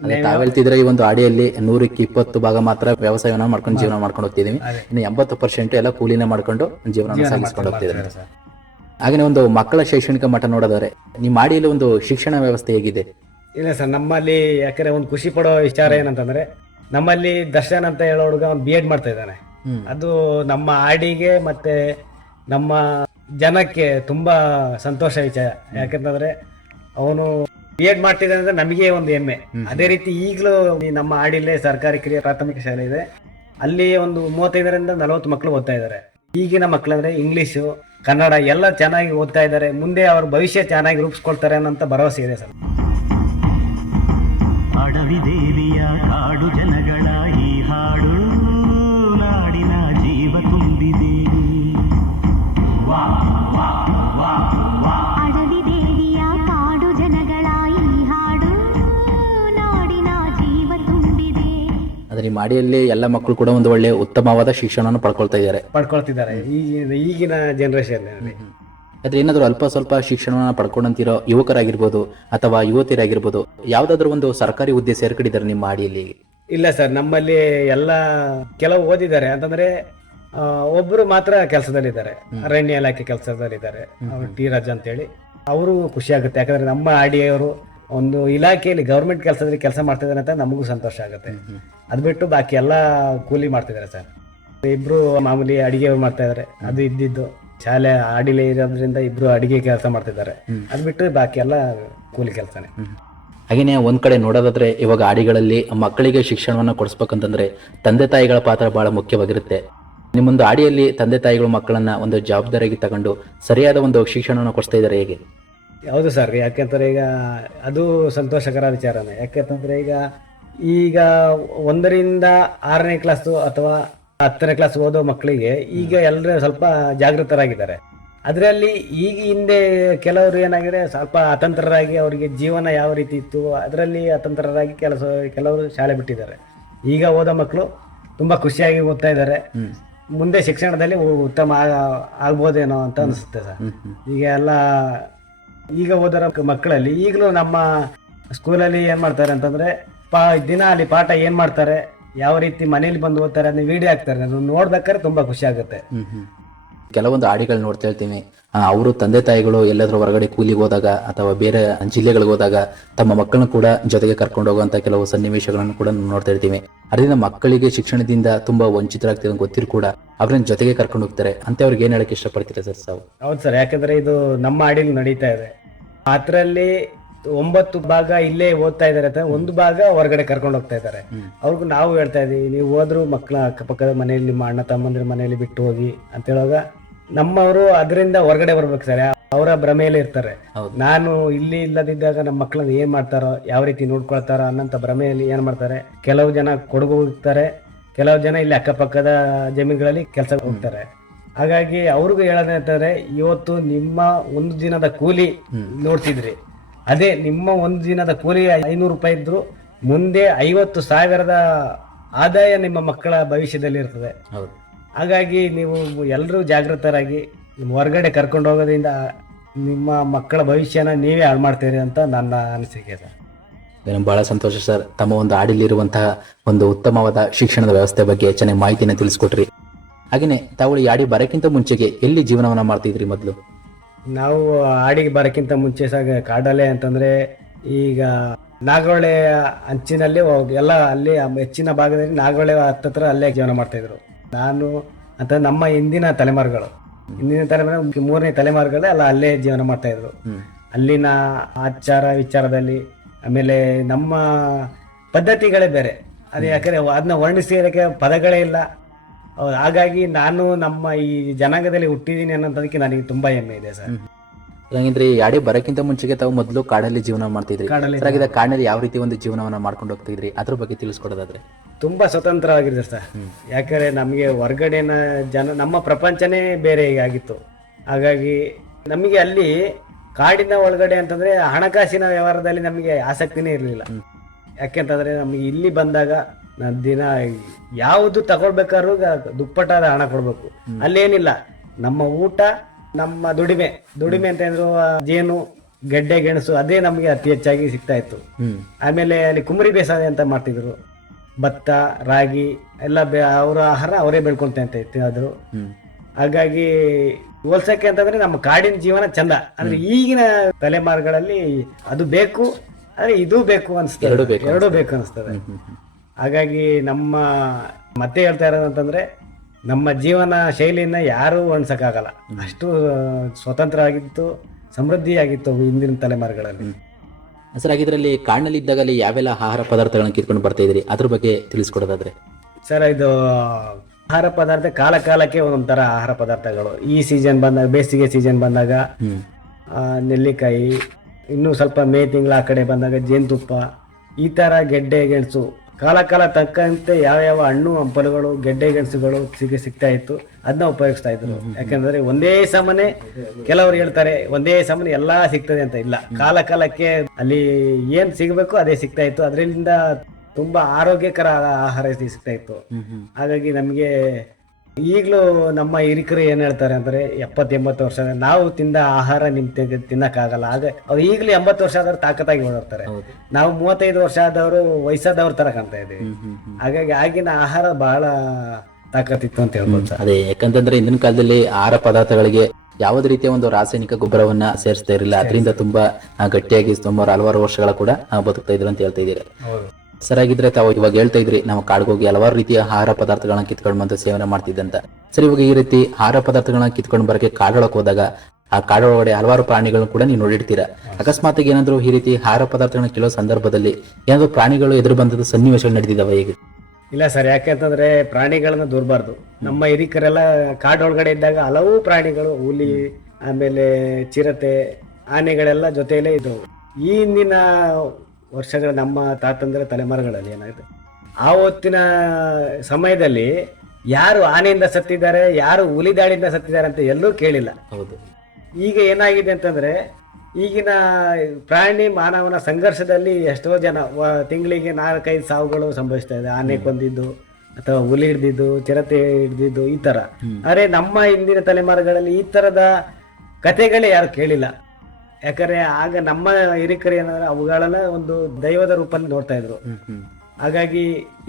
ಅದೇ ತಾವ್ ಹೇಳ್ತಿದ್ರೆ ಈ ಒಂದು ಅಡಿಯಲ್ಲಿ ನೂರಕ್ಕೆ ಇಪ್ಪತ್ತು ಭಾಗ ಮಾತ್ರ ವ್ಯವಸಾಯವನ್ನ ಮಾಡ್ಕೊಂಡು ಜೀವನ ಮಾಡ್ಕೊಂಡು ಹೋಗ್ತಿದೀವಿ. ಇನ್ನು ಎಂಬತ್ತು ಪರ್ಸೆಂಟ್ ಎಲ್ಲ ಕೂಲಿನ ಮಾಡ್ಕೊಂಡು ಜೀವನ ಸಾಗಿಸ್ಕೊಂಡು ಹೋಗ್ತಿದ್ದಾರೆ. ಹಾಗೆ ಒಂದು ಮಕ್ಕಳ ಶೈಕ್ಷಣಿಕ ಮಟ್ಟ ನೋಡೋದಾದ್ರೆ ನಿಮ್ಮ ಅಡಿಯಲ್ಲಿ ಒಂದು ಶಿಕ್ಷಣ ವ್ಯವಸ್ಥೆ ಹೇಗಿದೆ? ಇಲ್ಲ ಸರ್ ನಮ್ಮಲ್ಲಿ ಯಾಕಂದ್ರೆ ಒಂದು ಖುಷಿ ಪಡೋ ವಿಚಾರ ಏನಂತಂದ್ರೆ ನಮ್ಮಲ್ಲಿ ದರ್ಶನ್ ಅಂತ ಹೇಳೋ ಹುಡುಗ ಅವ್ನು ಬಿ ಎಡ್ ಮಾಡ್ತಾ ಇದ್ದಾನೆ. ಅದು ನಮ್ಮ ಆಡಿಗೆ ಮತ್ತೆ ನಮ್ಮ ಜನಕ್ಕೆ ತುಂಬಾ ಸಂತೋಷ ವಿಚಾರ. ಯಾಕಂತಂದ್ರೆ ಅವನು ಬಿ ಎಡ್ ಮಾಡ್ತಿದ್ದಾನೆ ಅಂದ್ರೆ ನಮಗೆ ಒಂದು ಹೆಮ್ಮೆ. ಅದೇ ರೀತಿ ಈಗಲೂ ನಮ್ಮ ಹಾಡಿಲ್ಲೇ ಸರ್ಕಾರಿ ಕಿರಿಯ ಪ್ರಾಥಮಿಕ ಶಾಲೆ ಇದೆ. ಅಲ್ಲಿ ಒಂದು ಮೂವತ್ತೈದರಿಂದ ನಲವತ್ತು ಮಕ್ಕಳು ಓದ್ತಾ ಇದ್ದಾರೆ. ಈಗಿನ ಮಕ್ಕಳಂದ್ರೆ ಇಂಗ್ಲಿಷು ಕನ್ನಡ ಎಲ್ಲ ಚೆನ್ನಾಗಿ ಓದ್ತಾ ಇದ್ದಾರೆ. ಮುಂದೆ ಅವ್ರ ಭವಿಷ್ಯ ಚೆನ್ನಾಗಿ ರೂಪಿಸ್ಕೊಳ್ತಾರೆ ಅನ್ನೋಂಥ ಭರವಸೆ ಇದೆ ಸರ್. ಕಾಡು ಜನಗಳ ಈ ಹಾಡು ನಾಡಿನ ಜೀವ ತುಂಬಿದೆ. ಅಡವಿ ದೇವಿಯ ಕಾಡು ಜನಗಳ ಈ ಹಾಡು ನಾಡಿನ ಜೀವ ತುಂಬಿದೆ. ಆದ್ರೆ ಮಾಡಿಯಲ್ಲಿ ಎಲ್ಲ ಮಕ್ಕಳು ಕೂಡ ಒಂದು ಒಳ್ಳೆ ಉತ್ತಮವಾದ ಶಿಕ್ಷಣವನ್ನು ಪಡ್ಕೊಳ್ತಾ ಇದ್ದಾರೆ. ಪಡ್ಕೊಳ್ತಿದ್ದಾರೆ. ಈಗಿನ ಈಗಿನ ಜನರೇಷನ್ ಆದ್ರೆ ಏನಾದರೂ ಅಲ್ಪ ಸ್ವಲ್ಪ ಶಿಕ್ಷಣವನ್ನು ಪಡ್ಕೊಂಡಂತಿರೋ ಯುವಕರಾಗಿರ್ಬೋದು ಅಥವಾ ಯುವತಿಯರಾಗಿರ್ಬೋದು ಯಾವುದಾದ್ರೂ ಒಂದು ಸರ್ಕಾರಿ ಹುದ್ದೆ ಸೇರ್ಕೊಂಡಿದ್ದಾರೆ ನಿಮ್ಮ ಅಡಿಯಲ್ಲಿ ಇಲ್ಲ ಸರ್ ನಮ್ಮಲ್ಲಿ ಎಲ್ಲ ಕೆಲವು ಓದಿದ್ದಾರೆ. ಅಂತಂದ್ರೆ ಒಬ್ಬರು ಮಾತ್ರ ಕೆಲಸದಲ್ಲಿದ್ದಾರೆ. ಅರಣ್ಯ ಇಲಾಖೆ ಕೆಲಸದಲ್ಲಿದ್ದಾರೆ. ಅವರು ಟಿ ರಾಜ್ ಅಂತೇಳಿ. ಅವರು ಖುಷಿ ಆಗುತ್ತೆ. ಯಾಕಂದ್ರೆ ನಮ್ಮ ಆಡಿಯವರು ಒಂದು ಇಲಾಖೆಯಲ್ಲಿ ಗೌರ್ಮೆಂಟ್ ಕೆಲಸದಲ್ಲಿ ಕೆಲಸ ಮಾಡ್ತಿದ್ದಾರೆ ಅಂತ ನಮಗೂ ಸಂತೋಷ ಆಗುತ್ತೆ. ಅದು ಬಿಟ್ಟು ಬಾಕಿ ಎಲ್ಲ ಕೂಲಿ ಮಾಡ್ತಿದ್ದಾರೆ ಸರ್. ಇಬ್ರು ಮಾಮೂಲಿ ಅಡಿಗೆ ಮಾಡ್ತಾ ಇದಾರೆ ಅದು ಇದ್ದಿದ್ದು. ಶಾಲೆ ಆಡಿಲೆ ಇರೋದ್ರಿಂದ ಇಬ್ರು ಅಡಿಗೆ ಕೆಲಸ ಮಾಡ್ತಿದ್ದಾರೆ. ಅದ್ ಬಿಟ್ಟು ಬಾಕಿ ಎಲ್ಲ ಕೂಲಿ ಕೆಲಸನೇ. ಹಾಗೇನೆ ಒಂದ್ ಕಡೆ ನೋಡೋದಾದ್ರೆ ಇವಾಗ ಆಡಿಗಳಲ್ಲಿ ಮಕ್ಕಳಿಗೆ ಶಿಕ್ಷಣವನ್ನು ಕೊಡಿಸ್ಬೇಕಂತಂದ್ರೆ ತಂದೆ ತಾಯಿಗಳ ಪಾತ್ರ ಬಹಳ ಮುಖ್ಯವಾಗಿರುತ್ತೆ. ನಿಮ್ಮೊಂದು ಆಡಿಯಲ್ಲಿ ತಂದೆ ತಾಯಿಗಳು ಮಕ್ಕಳನ್ನ ಒಂದು ಜವಾಬ್ದಾರಿಯಾಗಿ ತಗೊಂಡು ಸರಿಯಾದ ಒಂದು ಶಿಕ್ಷಣವನ್ನು ಕೊಡಿಸ್ತಾ ಇದ್ದಾರೆ ಹೇಗೆ? ಹೌದು ಸರ್ ಯಾಕೆಂದ್ರೆ ಈಗ ಅದು ಸಂತೋಷಕರ ವಿಚಾರನೇ. ಯಾಕೆಂತಂದ್ರೆ ಈಗ ಈಗ ಒಂದರಿಂದ ಆರನೇ ಕ್ಲಾಸು ಅಥವಾ ಹತ್ತನೇ ಕ್ಲಾಸ್ ಓದೋ ಮಕ್ಕಳಿಗೆ ಈಗ ಎಲ್ಲರೂ ಸ್ವಲ್ಪ ಜಾಗೃತರಾಗಿದ್ದಾರೆ. ಅದರಲ್ಲಿ ಈಗ ಹಿಂದೆ ಕೆಲವರು ಏನಾಗಿದೆ ಸ್ವಲ್ಪ ಅತಂತ್ರರಾಗಿ ಅವರಿಗೆ ಜೀವನ ಯಾವ ರೀತಿ ಇತ್ತು ಅದರಲ್ಲಿ ಅತಂತ್ರರಾಗಿ ಕೆಲಸ ಕೆಲವರು ಶಾಲೆ ಬಿಟ್ಟಿದ್ದಾರೆ. ಈಗ ಓದೋ ಮಕ್ಕಳು ತುಂಬ ಖುಷಿಯಾಗಿ ಓದ್ತಾ ಇದ್ದಾರೆ. ಮುಂದೆ ಶಿಕ್ಷಣದಲ್ಲಿ ಉತ್ತಮ ಆಗ- ಆಗ್ಬೋದೇನೋ ಅಂತ ಅನಿಸುತ್ತೆ ಸರ್. ಈಗ ಎಲ್ಲ ಈಗ ಓದೋ ಮಕ್ಕಳಲ್ಲಿ ಈಗಲೂ ನಮ್ಮ ಸ್ಕೂಲಲ್ಲಿ ಏನು ಮಾಡ್ತಾರೆ ಅಂತಂದ್ರೆ ಪಾ ದಿನ ಅಲ್ಲಿ ಪಾಠ ಏನು ಮಾಡ್ತಾರೆ ಯಾವ ರೀತಿ ಮನೇಲಿ ಬಂದು ಓದ್ತಾರೆ ಅದನ್ನ ವಿಡಿಯೋ ಹಾಕ್ತಾರೆ ಅದನ್ನ ನೋಡ್ಬೇಕಾದ್ರೆ ತುಂಬಾ ಖುಷಿ ಆಗುತ್ತೆ. ಕೆಲವೊಂದು ಆಡಿಗಳು ನೋಡ್ತಾ ಇರ್ತೀನಿ ಅವರು ತಂದೆ ತಾಯಿಗಳು ಎಲ್ಲಾದ್ರೂ ಹೊರಗಡೆ ಕೂಲಿಗೆ ಹೋದಾಗ ಅಥವಾ ಬೇರೆ ಜಿಲ್ಲೆಗಳಿಗೆ ಹೋದಾಗ ತಮ್ಮ ಮಕ್ಕಳನ್ನ ಕೂಡ ಜೊತೆಗೆ ಕರ್ಕೊಂಡು ಹೋಗುವಂತ ಕೆಲವು ಸನ್ನಿವೇಶಗಳನ್ನು ಕೂಡ ನೋಡ್ತಾ ಇರ್ತೀವಿ ಅದರಿಂದ ಮಕ್ಕಳಿಗೆ ಶಿಕ್ಷಣದಿಂದ ತುಂಬಾ ವಂಚಿತರಾಗ್ತಿದೆ ಅಂತ ಗೊತ್ತಿರು ಕೂಡ ಅವ್ರನ್ನ ಜೊತೆಗೆ ಕರ್ಕೊಂಡು ಹೋಗ್ತಾರೆ. ಅಂತ ಅವ್ರಿಗೆ ಏನ್ ಹೇಳಕ್ ಇಷ್ಟಪಡ್ತೀರಾ ಸರ್ ಸಾವು? ಹೌದು ಸರ್ ಯಾಕಂದ್ರೆ ಇದು ನಮ್ಮ ಹಾಡಿಲ್ ನಡೀತಾ ಇದೆ. ಅದರಲ್ಲಿ ಒಂಬತ್ತು ಭಾಗ ಇಲ್ಲೇ ಓದ್ತಾ ಇದಾರೆ ಅಂತ ಒಂದು ಭಾಗ ಹೊರಗಡೆ ಕರ್ಕೊಂಡು ಹೋಗ್ತಾ ಇದ್ದಾರೆ. ಅವ್ರಿಗೂ ನಾವು ಹೇಳ್ತಾ ಇದೀವಿ ನೀವು ಹೋದ್ರು ಮಕ್ಕಳ ಅಕ್ಕಪಕ್ಕದ ಮನೆಯಲ್ಲಿ ನಿಮ್ಮ ಅಣ್ಣ ತಮ್ಮಂದ್ರ ಮನೆಯಲ್ಲಿ ಬಿಟ್ಟು ಹೋಗಿ ಅಂತ ಹೇಳುವಾಗ ನಮ್ಮವರು ಅದರಿಂದ ಹೊರಗಡೆ ಬರ್ಬೇಕು ಸರ್. ಅವರ ಭ್ರಮೆಯಲ್ಲಿ ಇರ್ತಾರೆ. ನಾನು ಇಲ್ಲಿ ಇಲ್ಲದಿದ್ದಾಗ ನಮ್ಮ ಮಕ್ಕಳನ್ನ ಏನ್ ಮಾಡ್ತಾರೋ ಯಾವ ರೀತಿ ನೋಡ್ಕೊಳ್ತಾರೋ ಅನ್ನಂತ ಭ್ರಮೆಯಲ್ಲಿ ಏನ್ ಮಾಡ್ತಾರೆ ಕೆಲವು ಜನ ಕೊಡಗು ಹೋಗ್ತಾರೆ ಕೆಲವು ಜನ ಇಲ್ಲಿ ಅಕ್ಕಪಕ್ಕದ ಜಮೀನುಗಳಲ್ಲಿ ಕೆಲಸ ಹೋಗ್ತಾರೆ. ಹಾಗಾಗಿ ಅವ್ರಿಗೂ ಹೇಳೋದಂತಂದ್ರೆ ಇವತ್ತು ನಿಮ್ಮ ಒಂದು ದಿನದ ಕೂಲಿ ನೋಡ್ತಿದ್ರಿ. ಅದೇ ನಿಮ್ಮ ಒಂದು ದಿನದ ಕೂಲಿ ಐನೂರು ರೂಪಾಯಿ ಇದ್ರು ಮುಂದೆ ಐವತ್ತು ಸಾವಿರದ ಆದಾಯ ನಿಮ್ಮ ಮಕ್ಕಳ ಭವಿಷ್ಯದಲ್ಲಿ ಇರ್ತದೆ. ಹೌದು. ಹಾಗಾಗಿ ನೀವು ಎಲ್ಲರೂ ಜಾಗೃತರಾಗಿ ನಿಮ್ಮ ಹೊರಗಡೆ ಕರ್ಕೊಂಡು ಹೋಗೋದ್ರಿಂದ ನಿಮ್ಮ ಮಕ್ಕಳ ಭವಿಷ್ಯನ ನೀವೇ ಹಾಳು ಮಾಡ್ತೀರಿ ಅಂತ ನನ್ನ ಅನಿಸಿಕೆ ಸರ್ ಏನು ಬಹಳ ಸಂತೋಷ ಸರ್. ತಮ್ಮ ಒಂದು ಆಡಿಲಿರುವಂತಹ ಒಂದು ಉತ್ತಮವಾದ ಶಿಕ್ಷಣದ ವ್ಯವಸ್ಥೆ ಬಗ್ಗೆ ಚೆನ್ನಾಗಿ ಮಾಹಿತಿಯನ್ನು ತಿಳಿಸ್ಕೊಟ್ರಿ. ಹಾಗೆಯೇ ತಾವು ಈ ಆಡಿ ಬರೋಕ್ಕಿಂತ ಮುಂಚೆಗೆ ಎಲ್ಲಿ ಜೀವನವನ್ನ ಮಾಡ್ತಿದ್ರಿ ಮೊದಲು? ನಾವು ಹಾಡಿಗೆ ಬರೋಕ್ಕಿಂತ ಮುಂಚೆ ಸಾಗ ಕಾಡಲೆ ಅಂತಂದರೆ ಈಗ ನಾಗೋಳೆ ಅಂಚಿನಲ್ಲಿ ಹೋಗಿ ಎಲ್ಲ ಅಲ್ಲಿ ಹೆಚ್ಚಿನ ಭಾಗದಲ್ಲಿ ನಾಗೋಳೆ ಹತ್ತತ್ರ ಅಲ್ಲೇ ಜೀವನ ಮಾಡ್ತಾಯಿದ್ರು. ನಾನು ಅಂತ ನಮ್ಮ ಹಿಂದಿನ ತಲೆಮಾರುಗಳು. ಹಿಂದಿನ ತಲೆಮಾರು ಮೂರನೇ ತಲೆಮಾರುಗಳೇ ಅಲ್ಲ ಅಲ್ಲೇ ಜೀವನ ಮಾಡ್ತಾಯಿದ್ರು. ಅಲ್ಲಿನ ಆಚಾರ ವಿಚಾರದಲ್ಲಿ ಆಮೇಲೆ ನಮ್ಮ ಪದ್ಧತಿಗಳೇ ಬೇರೆ. ಅದು ಯಾಕಂದರೆ ಅದನ್ನ ವರ್ಣಿಸಿರೋಕ್ಕೆ ಪದಗಳೇ ಇಲ್ಲ. ಹಾಗಾಗಿ ನಾನು ನಮ್ಮ ಈ ಜನಾಂಗದಲ್ಲಿ ಹುಟ್ಟಿದ್ದೀನಿ ಅನ್ನೋದಕ್ಕೆ ನನಗೆ ತುಂಬಾ ಹೆಮ್ಮೆ ಇದೆ ಸರ್. ಹಂಗಿದ್ರೆ ಈ ಬರಕ್ಕಿಂತ ಬರೋಕ್ಕಿಂತ ಮುಂಚೆಗೆ ತಾವು ಮೊದಲು ಕಾಡಲ್ಲಿ ಜೀವನ ಮಾಡ್ತಿದ್ರಿ. ಕಾಡಲ್ಲಿ ಕಾಡಿನಲ್ಲಿ ಯಾವ ರೀತಿ ಒಂದು ಜೀವನವನ್ನ ಮಾಡ್ಕೊಂಡು ಹೋಗ್ತಿದ್ರಿ? ಅದ್ರ ಬಗ್ಗೆ ತಿಳಿಸ್ಕೊಡೋದಾದ್ರೆ. ತುಂಬಾ ಸ್ವತಂತ್ರವಾಗಿರುತ್ತೆ ಸರ್. ಯಾಕಂದ್ರೆ ನಮಗೆ ಹೊರಗಡೆನ ಜನ ನಮ್ಮ ಪ್ರಪಂಚನೇ ಬೇರೆ ಆಗಿತ್ತು. ಹಾಗಾಗಿ ನಮಗೆ ಅಲ್ಲಿ ಕಾಡಿನ ಒಳಗಡೆ ಅಂತಂದ್ರೆ ಹಣಕಾಸಿನ ವ್ಯವಹಾರದಲ್ಲಿ ನಮಗೆ ಆಸಕ್ತಿನೇ ಇರಲಿಲ್ಲ. ಯಾಕೆಂತಂದ್ರೆ ನಮಗೆ ಇಲ್ಲಿ ಬಂದಾಗ ನಾನ್ ದಿನ ಯಾವುದು ತಗೊಳ್ಬೇಕಾದ್ರೂ ದುಪ್ಪಟ್ಟಾದ ಹಣ ಕೊಡ್ಬೇಕು. ಅಲ್ಲೇನಿಲ್ಲ ನಮ್ಮ ಊಟ ನಮ್ಮ ದುಡಿಮೆ. ದುಡಿಮೆ ಅಂತ ಅಂದ್ರು ಜೇನು ಗೆಡ್ಡೆ ಗೆಣಸು ಅದೇ ನಮಗೆ ಅತಿ ಹೆಚ್ಚಾಗಿ ಸಿಗ್ತಾ ಇತ್ತು. ಆಮೇಲೆ ಅಲ್ಲಿ ಕುಮರಿ ಬೇಸಾಯ ಅಂತ ಮಾಡ್ತಿದ್ರು. ಭತ್ತ ರಾಗಿ ಎಲ್ಲ ಅವರ ಆಹಾರ ಅವರೇ ಬೆಳ್ಕೊಂತ ತಿನ್ನಾದ್ರು ಹಾಗಾಗಿ ಹೋಲ್ಸಕ್ಕೆ ಅಂತಂದ್ರೆ ನಮ್ಮ ಕಾಡಿನ ಜೀವನ ಚಂದ. ಅಂದ್ರೆ ಈಗಿನ ತಲೆಮಾರುಗಳಲ್ಲಿ ಅದು ಬೇಕು ಆದ್ರೆ ಇದು ಬೇಕು ಅನ್ಸ್ತದೆ. ಎರಡೂ ಬೇಕು ಅನಿಸ್ತದೆ. ಹಾಗಾಗಿ ನಮ್ಮ ಮತ್ತೆ ಹೇಳ್ತಾ ಇರೋದಂತಂದ್ರೆ ನಮ್ಮ ಜೀವನ ಶೈಲಿಯನ್ನ ಯಾರೂ ಹೊಣ್ಸಕ್ಕಾಗಲ್ಲ ಅಷ್ಟು ಸ್ವತಂತ್ರ ಆಗಿತ್ತು ಸಮೃದ್ಧಿಯಾಗಿತ್ತು ಹಿಂದಿನ ತಲೆಮಾರುಗಳಲ್ಲಿ. ಸರ್ ಹಾಗಿದ್ರಲ್ಲಿ ಕಾಡಿನಲ್ಲಿ ಇದ್ದಾಗಲ್ಲಿ ಯಾವೆಲ್ಲ ಆಹಾರ ಪದಾರ್ಥಗಳನ್ನ ಕಿತ್ಕೊಂಡು ಬರ್ತಾ ಇದ್ರಿ ಅದ್ರ ಬಗ್ಗೆ ತಿಳಿಸ್ಕೊಡೋದಾದ್ರೆ. ಸರ್ ಇದು ಆಹಾರ ಪದಾರ್ಥ ಕಾಲ ಕಾಲಕ್ಕೆ ಒಂದೊಂಥರ ಆಹಾರ ಪದಾರ್ಥಗಳು. ಈ ಸೀಸನ್ ಬಂದಾಗ ಬೇಸಿಗೆ ಸೀಸನ್ ಬಂದಾಗ ನೆಲ್ಲಿಕಾಯಿ ಇನ್ನೂ ಸ್ವಲ್ಪ ಮೇ ತಿಂಗಳ ಆ ಕಡೆ ಬಂದಾಗ ಜೇನುತುಪ್ಪ ಈ ಥರ ಗೆಡ್ಡೆ ಗೆಣಸು ಕಾಲ ಕಾಲ ತಕ್ಕಂತೆ ಯಾವ ಯಾವ ಹಣ್ಣು ಹಂಪಲುಗಳು ಗೆಡ್ಡೆ ಗೆಣಸುಗಳು ಸಿಗ ಸಿಗ್ತಾ ಇತ್ತು ಅದನ್ನ ಉಪಯೋಗಿಸ್ತಾ ಇದ್ರು. ಯಾಕಂದ್ರೆ ಒಂದೇ ಸಮನೆ ಕೆಲವರು ಹೇಳ್ತಾರೆ ಒಂದೇ ಸಮನೆ ಎಲ್ಲಾ ಸಿಗ್ತದೆ ಅಂತ ಇಲ್ಲ. ಕಾಲ ಕಾಲಕ್ಕೆ ಅಲ್ಲಿ ಏನ್ ಸಿಗಬೇಕು ಅದೇ ಸಿಗ್ತಾ ಇತ್ತು. ಅದರಿಂದ ತುಂಬಾ ಆರೋಗ್ಯಕರ ಆಹಾರ ಸಿಗ್ತಾ ಇತ್ತು. ಹಾಗಾಗಿ ನಮಗೆ ಈಗಲೂ ನಮ್ಮ ಹಿರಿಕರು ಏನ್ ಹೇಳ್ತಾರೆ ಅಂದ್ರೆ ಎಪ್ಪತ್ತು ಎಂಬತ್ತು ವರ್ಷ ನಾವು ತಿಂದ ಆಹಾರ ನಿಮ್ ತಿನ್ನಕ್ ತಿನ್ನಕ್ಕಾಗಲ್ಲ. ಆಗ ಅವ್ರು ಈಗಲೂ ಎಂಬತ್ತು ವರ್ಷ ಆದವ್ರು ತಾಕತ್ತಾಗಿ ಓಡಾಡ್ತಾರೆ. ನಾವು ಮೂವತ್ತೈದು ವರ್ಷ ಆದವರು ವಯಸ್ಸಾದವ್ರ ತರ ಕಾಣ್ತಾ ಇದೀವಿ ಹಾಗಾಗಿ ಆಗಿನ ಆಹಾರ ಬಹಳ ತಾಕತ್ತಿತ್ತು ಅಂತ ಹೇಳ್ಬೋದು ಅದೇ ಯಾಕಂತಂದ್ರೆ ಹಿಂದಿನ ಕಾಲದಲ್ಲಿ ಆಹಾರ ಪದಾರ್ಥಗಳಿಗೆ ಯಾವುದೇ ರೀತಿಯ ಒಂದು ರಾಸಾಯನಿಕ ಗೊಬ್ಬರವನ್ನ ಸೇರಿಸ್ತಾ ಇರಲಿಲ್ಲ. ಅದರಿಂದ ತುಂಬಾ ಗಟ್ಟಿಯಾಗಿ ಸುಮಾರು ಹಲವಾರು ವರ್ಷಗಳ ಕೂಡ ಬದುಕ್ತಾ ಇದ್ರು ಅಂತ ಹೇಳ್ತಾ ಇದ್ದೀರಾ. ಸರ್ ಹಾಗಿದ್ರೆ ತಾವು ಇವಾಗ ಹೇಳ್ತಾ ಇದ್ರಿ, ನಾವು ಕಾಡ್ಗೋಗಿ ಹಲವಾರು ರೀತಿಯ ಆಹಾರ ಪದಾರ್ಥಗಳನ್ನ ಕಿತ್ಕೊಂಡು ಬಂದು ಸೇವನೆ ಮಾಡ್ತಿದ್ದಂತ. ಸರಿ, ಇವಾಗ ಈ ರೀತಿ ಆಹಾರ ಪದಾರ್ಥಗಳನ್ನ ಕಿತ್ಕೊಂಡು ಬರಕ್ಕೆ ಕಾಡೊಳಗೆ ಹೋದಾಗ, ಆ ಕಾಡೊಳಗಡೆ ಹಲವಾರು ಪ್ರಾಣಿಗಳನ್ನ ಕೂಡ ನೀವು ನೋಡಿರ್ತೀರಾ. ಅಕಸ್ಮಾತ್ ಏನಾದ್ರು ಈ ರೀತಿ ಆಹಾರ ಪದಾರ್ಥಗಳನ್ನ ಕೆಲವು ಸಂದರ್ಭದಲ್ಲಿ ಏನಾದ್ರು ಪ್ರಾಣಿಗಳು ಎದುರು ಬಂದದ್ದು ಸನ್ನಿವೇಶಗಳು ನಡೆದಿದ್ದಾವೆ ಈಗ ಇಲ್ಲ ಸರ್ ಯಾಕೆಂತಂದ್ರೆ ಪ್ರಾಣಿಗಳನ್ನ ದೂರಬಾರ್ದು. ನಮ್ಮ ಹಿರಿಕರೆಲ್ಲ ಕಾಡೊಳಗಡೆ ಇದ್ದಾಗ ಹಲವು ಪ್ರಾಣಿಗಳು, ಹುಲಿ, ಆಮೇಲೆ ಚಿರತೆ, ಆನೆಗಳೆಲ್ಲ ಜೊತೆಯಲ್ಲೇ ಇದ್ದವು. ಈ ಹಿಂದಿನ ವರ್ಷಗಳ ನಮ್ಮ ತಾತಂದ್ರ ತಲೆಮಾರುಗಳಲ್ಲಿ ಏನಾಗುತ್ತೆ ಆ ಹೊತ್ತಿನ ಸಮಯದಲ್ಲಿ ಯಾರು ಆನೆಯಿಂದ ಸತ್ತಿದ್ದಾರೆ ಯಾರು ಹುಲಿ ದಾಳಿಯಿಂದ ಸತ್ತಿದ್ದಾರೆ ಅಂತ ಎಲ್ಲೂ ಕೇಳಿಲ್ಲ. ಹೌದು. ಈಗ ಏನಾಗಿದೆ ಅಂತಂದ್ರೆ ಈಗಿನ ಪ್ರಾಣಿ ಮಾನವನ ಸಂಘರ್ಷದಲ್ಲಿ ಎಷ್ಟೋ ಜನ ತಿಂಗಳಿಗೆ ನಾಲ್ಕೈದು ಸಾವುಗಳು ಸಂಭವಿಸ್ತಾ ಇದೆ. ಆನೆ ಕೊಂದಿದ್ದು ಅಥವಾ ಹುಲಿ ಹಿಡ್ದಿದ್ದು ಚಿರತೆ ಹಿಡ್ದಿದ್ದು ಈ ತರ ಅರೆ ನಮ್ಮ ಹಿಂದಿನ ತಲೆಮಾರುಗಳಲ್ಲಿ ಈ ತರದ ಕಥೆಗಳೇ ಯಾರು ಕೇಳಿಲ್ಲ. ಯಾಕಂದ್ರೆ ಆಗ ನಮ್ಮ ಹಿರಿಕರು ಏನಂದ್ರೆ ಅವುಗಳನ್ನ ಒಂದು ದೈವದ ರೂಪದಲ್ಲಿ ನೋಡ್ತಾ ಇದ್ರು. ಹಾಗಾಗಿ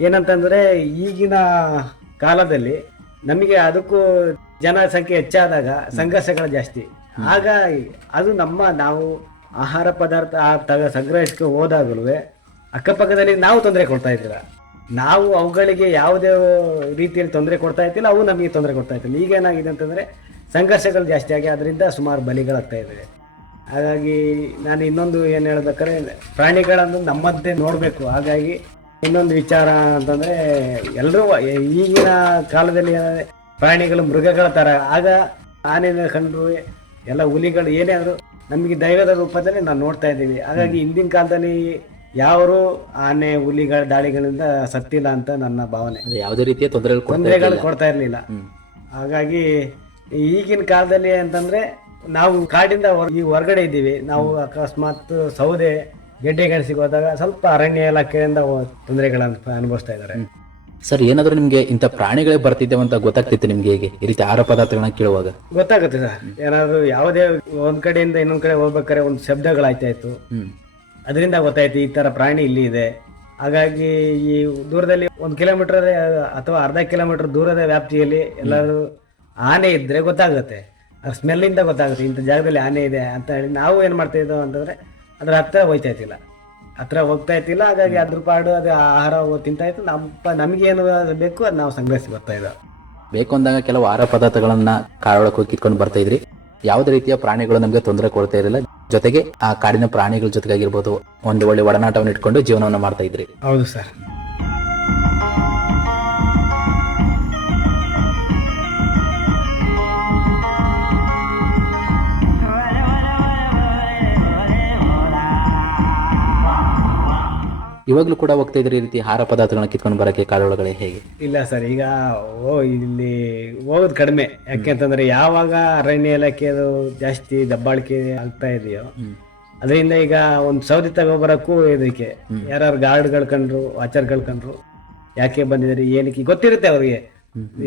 ಏನಂತಂದ್ರೆ ಈಗಿನ ಕಾಲದಲ್ಲಿ ನಮಗೆ ಅದಕ್ಕೂ ಜನಸಂಖ್ಯೆ ಹೆಚ್ಚಾದಾಗ ಸಂಘರ್ಷಗಳು ಜಾಸ್ತಿ. ಆಗ ಅದು ನಮ್ಮ ನಾವು ಆಹಾರ ಪದಾರ್ಥ ಸಂಗ್ರಹಿಸ್ಕೊ ಹೋದಾಗಲೂ ಅಕ್ಕಪಕ್ಕದಲ್ಲಿ ನಾವು ತೊಂದರೆ ಕೊಡ್ತಾ ಇದ್ದೀರ. ನಾವು ಅವುಗಳಿಗೆ ಯಾವುದೇ ರೀತಿಯಲ್ಲಿ ತೊಂದರೆ ಕೊಡ್ತಾ ಇದ್ದಿಲ್ಲ ಅವು ನಮಗೆ ತೊಂದರೆ ಕೊಡ್ತಾ ಇದ್ದಿಲ್ಲ ಈಗ ಏನಾಗಿದೆ ಅಂತಂದ್ರೆ ಸಂಘರ್ಷಗಳು ಜಾಸ್ತಿ ಆಗಿ ಅದರಿಂದ ಸುಮಾರು ಬಲಿಗಳಾಗ್ತಾ ಇದ್ದಾವೆ ಹಾಗಾಗಿ ನಾನು ಇನ್ನೊಂದು ಏನು ಹೇಳ್ಬೇಕಾದ್ರೆ ಪ್ರಾಣಿಗಳನ್ನು ನಮ್ಮದ್ದೇ ನೋಡಬೇಕು. ಹಾಗಾಗಿ ಇನ್ನೊಂದು ವಿಚಾರ ಅಂತಂದ್ರೆ ಎಲ್ಲರೂ ಈಗಿನ ಕಾಲದಲ್ಲಿ ಏನಂದರೆ ಪ್ರಾಣಿಗಳು ಮೃಗಗಳ ಥರ ಆಗ ಆನೆ ಕಂಡ್ರು ಎಲ್ಲ ಹುಲಿಗಳು ಏನೇ ಆದ್ರೂ ನಮಗೆ ದೈವದ ರೂಪದಲ್ಲಿ ನಾವು ನೋಡ್ತಾ ಇದ್ದೀವಿ. ಹಾಗಾಗಿ ಹಿಂದಿನ ಕಾಲದಲ್ಲಿ ಯಾರು ಆನೆ ಹುಲಿಗಳ ದಾಳಿಗಳಿಂದ ಸತ್ತಿಲ್ಲ ಅಂತ ನನ್ನ ಭಾವನೆ. ಯಾವುದೇ ರೀತಿಯ ತೊಂದರೆಗಳು ತೊಂದರೆಗಳು ಕೊಡ್ತಾ ಇರ್ಲಿಲ್ಲ. ಹಾಗಾಗಿ ಈಗಿನ ಕಾಲದಲ್ಲಿ ಅಂತಂದ್ರೆ ನಾವು ಕಾಡಿಂದ ಈ ಹೊರಗಡೆ ಇದ್ದೀವಿ. ನಾವು ಅಕಸ್ಮಾತ್ ಸೌದೆ ಗೆಡ್ಡೆ ಗೆಣಸಿಗೆ ಹೋದಾಗ ಸ್ವಲ್ಪ ಅರಣ್ಯ ಇಲಾಖೆಯಿಂದ ತೊಂದರೆಗಳನ್ನ ಅನುಭವಿಸ್ತಾ ಇದ್ದಾರೆ. ಸರ್ ಏನಾದರೂ ನಿಮಗೆ ಇಂಥ ಪ್ರಾಣಿಗಳೇ ಬರ್ತಿದ್ದೇವೆ ಅಂತ ಗೊತ್ತಾಗ್ತಿತ್ತು ನಿಮ್ಗೆ ಹೇಗೆ? ಈ ರೀತಿ ಆಹಾರ ಪದಾರ್ಥಗಳನ್ನ ಕೇಳುವಾಗ. ಗೊತ್ತಾಗುತ್ತೆ ಸರ್. ಏನಾದ್ರು ಯಾವುದೇ ಒಂದ್ ಕಡೆಯಿಂದ ಇನ್ನೊಂದ್ ಕಡೆ ಹೋಗ್ಬೇಕಾದ್ರೆ ಒಂದು ಶಬ್ದಗಳಾಯ್ತಾ ಇತ್ತು. ಅದರಿಂದ ಗೊತ್ತಾಯ್ತು ಈ ತರ ಪ್ರಾಣಿ ಇಲ್ಲಿ ಇದೆ. ಹಾಗಾಗಿ ಈ ದೂರದಲ್ಲಿ ಒಂದು ಕಿಲೋಮೀಟರ್ ಅಥವಾ ಅರ್ಧ ಕಿಲೋಮೀಟರ್ ದೂರದ ವ್ಯಾಪ್ತಿಯಲ್ಲಿ ಎಲ್ಲರೂ ಆನೆ ಇದ್ರೆ ಗೊತ್ತಾಗುತ್ತೆ. ಸ್ಮೆಲ್ಲಿಂದ ಗೊತ್ತಾಗುತ್ತೆ ಇಂಥ ಜಾಗದಲ್ಲಿ ಆನೆ ಇದೆ ಅಂತ ಹೇಳಿ ನಾವು ಏನು ಮಾಡ್ತಾ ಅಂತಂದರೆ ಅಂತಂದ್ರೆ ಅದ್ರ ಹತ್ತಿರ ಹೋಯ್ತಾ ಇತ್ತಿಲ್ಲ ಹತ್ರ ಹೋಗ್ತಾ ಇತ್ತಿಲ್ಲ ಹಾಗಾಗಿ ಅದ್ರ ಪಾಡು ಅದು ಆಹಾರ ತಿಂತಾ ಇತ್ತು. ನಮ್ಮ ನಮಗೇನು ಬೇಕು ಅದು ನಾವು ಸಂಗ್ರಹಿಸಿ ಬರ್ತಾ ಇದ್ದೋ. ಬೇಕು ಅಂದಾಗ ಕೆಲವು ಆಹಾರ ಪದಾರ್ಥಗಳನ್ನ ಕಾಡೊಳಗೆ ಹೋಗಿ ಕಿತ್ಕೊಂಡು ಬರ್ತಾ ಇದ್ರಿ? ಯಾವುದೇ ರೀತಿಯ ಪ್ರಾಣಿಗಳು ನಮಗೆ ತೊಂದರೆ ಕೊಡ್ತಾ ಇರಲಿಲ್ಲ. ಜೊತೆಗೆ ಆ ಕಾಡಿನ ಪ್ರಾಣಿಗಳ ಜೊತೆಗಾಗಿರ್ಬೋದು ಒಂದು ಒಳ್ಳೆ ಒಡನಾಟವನ್ನು ಇಟ್ಕೊಂಡು ಜೀವನವನ್ನು ಮಾಡ್ತಾ ಇದ್ರಿ. ಹೌದು ಸರ್. ಇವಾಗಲೂ ಕೂಡ ಹೋಗ್ತಾ ಇದ್ರೆ ಈ ರೀತಿ ಆಹಾರ ಪದಾರ್ಥಗಳನ್ನ ಕಿತ್ಕೊಂಡು ಬರೋಕ್ಕೆ ಕಾಡೊಳಗಡೆ ಹೇಗೆ? ಇಲ್ಲ ಸರ್ ಈಗ ಓ ಇಲ್ಲಿ ಹೋಗೋದು ಕಡಿಮೆ. ಯಾಕೆಂತಂದ್ರೆ ಯಾವಾಗ ಅರಣ್ಯ ಇಲಾಖೆದು ಜಾಸ್ತಿ ದಬ್ಬಾಳಿಕೆ ಆಗ್ತಾ ಇದೆಯೋ ಅದರಿಂದ ಈಗ ಒಂದು ಸೌದಿ ತಗೊಬರಕ್ಕೂ ಇದಕ್ಕೆ. ಯಾರು ಗಾರ್ಡ್ಗಳು ಕಂಡ್ರು ವಾಚರ್ಗಳು ಕಂಡ್ರು ಯಾಕೆ ಬಂದಿದ್ದಾರೆ ಏನಕ್ಕೆ ಗೊತ್ತಿರುತ್ತೆ ಅವ್ರಿಗೆ.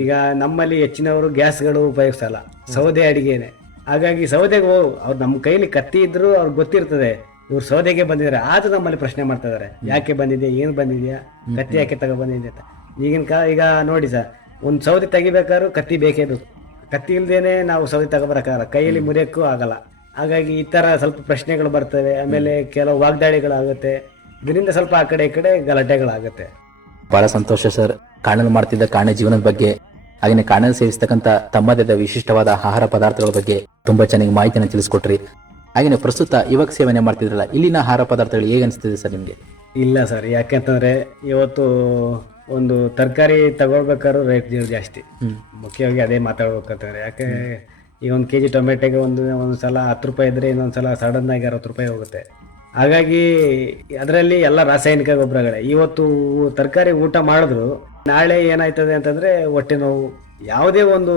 ಈಗ ನಮ್ಮಲ್ಲಿ ಹೆಚ್ಚಿನವರು ಗ್ಯಾಸ್ಗಳು ಉಪಯೋಗಿಸಲ್ಲ ಸೌದೆ ಅಡಿಗೆನೆ. ಹಾಗಾಗಿ ಸೌದೆಗೆ ಹೋಗು ಅವ್ರು ನಮ್ಮ ಕೈಲಿ ಕತ್ತಿ ಇದ್ರು ಅವ್ರಿಗೆ ಗೊತ್ತಿರ್ತದೆ. ಇವ್ರು ಸೌದೆಗೆ ಬಂದಿದ್ದಾರೆ. ಆದ್ರೂ ನಮ್ಮಲ್ಲಿ ಪ್ರಶ್ನೆ ಮಾಡ್ತಾ ಇದಾರೆ. ಯಾಕೆ ಬಂದಿದೆ ಏನು ಬಂದಿದ್ಯಾ? ಕತ್ತಿ ಯಾಕೆ ತಗೋ ಬಂದಿದೆ ಅಂತ. ಈಗಿನ ಕಾಲ ಈಗ ನೋಡಿ ಸರ್ ಒಂದು ಸೌದೆ ತೆಗಿಬೇಕಾದ್ರೂ ಕತ್ತಿ ಬೇಕೇ ಬೇಕು. ಕತ್ತಿ ಇಲ್ದೇನೆ ನಾವು ಸೌದೆ ತಗೋಬರಕ್ಕಾಗಲ್ಲ ಕೈಯಲ್ಲಿ ಮುರಿಯೋಕ್ಕೂ ಆಗಲ್ಲ. ಹಾಗಾಗಿ ಈ ಥರ ಸ್ವಲ್ಪ ಪ್ರಶ್ನೆಗಳು ಬರ್ತವೆ. ಆಮೇಲೆ ಕೆಲವು ವಾಗ್ದಾಳಿಗಳಾಗುತ್ತೆ. ಇದರಿಂದ ಸ್ವಲ್ಪ ಆ ಕಡೆ ಈ ಕಡೆ ಗಲಾಟೆಗಳಾಗುತ್ತೆ. ಬಹಳ ಸಂತೋಷ ಸರ್. ಕಾಣಲು ಮಾಡ್ತಿದ್ದ ಕಾಣೆ ಜೀವನದ ಬಗ್ಗೆ ಹಾಗೆಯೇ ಕಾಣಲು ಸೇವಿಸ್ತಕ್ಕಂಥ ತಮ್ಮದೇ ವಿಶಿಷ್ಟವಾದ ಆಹಾರ ಪದಾರ್ಥಗಳ ಬಗ್ಗೆ ತುಂಬಾ ಚೆನ್ನಾಗಿ ಮಾಹಿತಿಯನ್ನು ತಿಳಿಸ್ಕೊಟ್ರಿ. ಹಾಗೆಯೇ ಪ್ರಸ್ತುತ ಇವಾಗ ಸೇವನೆ ಮಾಡ್ತಿದ್ರಲ್ಲ ಇಲ್ಲಿನ ಆಹಾರ ಪದಾರ್ಥಗಳು ಹೇಗೆ ಅನಿಸ್ತಿದೆ ಸರ್ ನಿಮಗೆ? ಇಲ್ಲ ಸರ್ ಯಾಕೆಂತಂದ್ರೆ ಇವತ್ತು ಒಂದು ತರಕಾರಿ ತಗೊಳ್ಬೇಕಾದ್ರೂ ರೇಟ್ ಜಾಸ್ತಿ. ಮುಖ್ಯವಾಗಿ ಅದೇ ಮಾತಾಡ್ಬೇಕಂತಂದ್ರೆ ಯಾಕೆ ಈ ಒಂದು ಕೆ ಜಿ ಟೊಮೆಟೊಗೆ ಒಂದು ಒಂದು ಸಲ ಹತ್ತು ರೂಪಾಯಿ ಇದ್ರೆ ಇನ್ನೊಂದು ಸಲ ಸಡನ್ ಆಗಿ ಅರವತ್ತು ರೂಪಾಯಿ ಹೋಗುತ್ತೆ. ಹಾಗಾಗಿ ಅದರಲ್ಲಿ ಎಲ್ಲ ರಾಸಾಯನಿಕ ಗೊಬ್ಬರಗಳೇ. ಇವತ್ತು ತರಕಾರಿ ಊಟ ಮಾಡಿದ್ರು ನಾಳೆ ಏನಾಯ್ತದೆ ಅಂತಂದ್ರೆ ಹೊಟ್ಟೆ ನೋವು. ಯಾವುದೇ ಒಂದು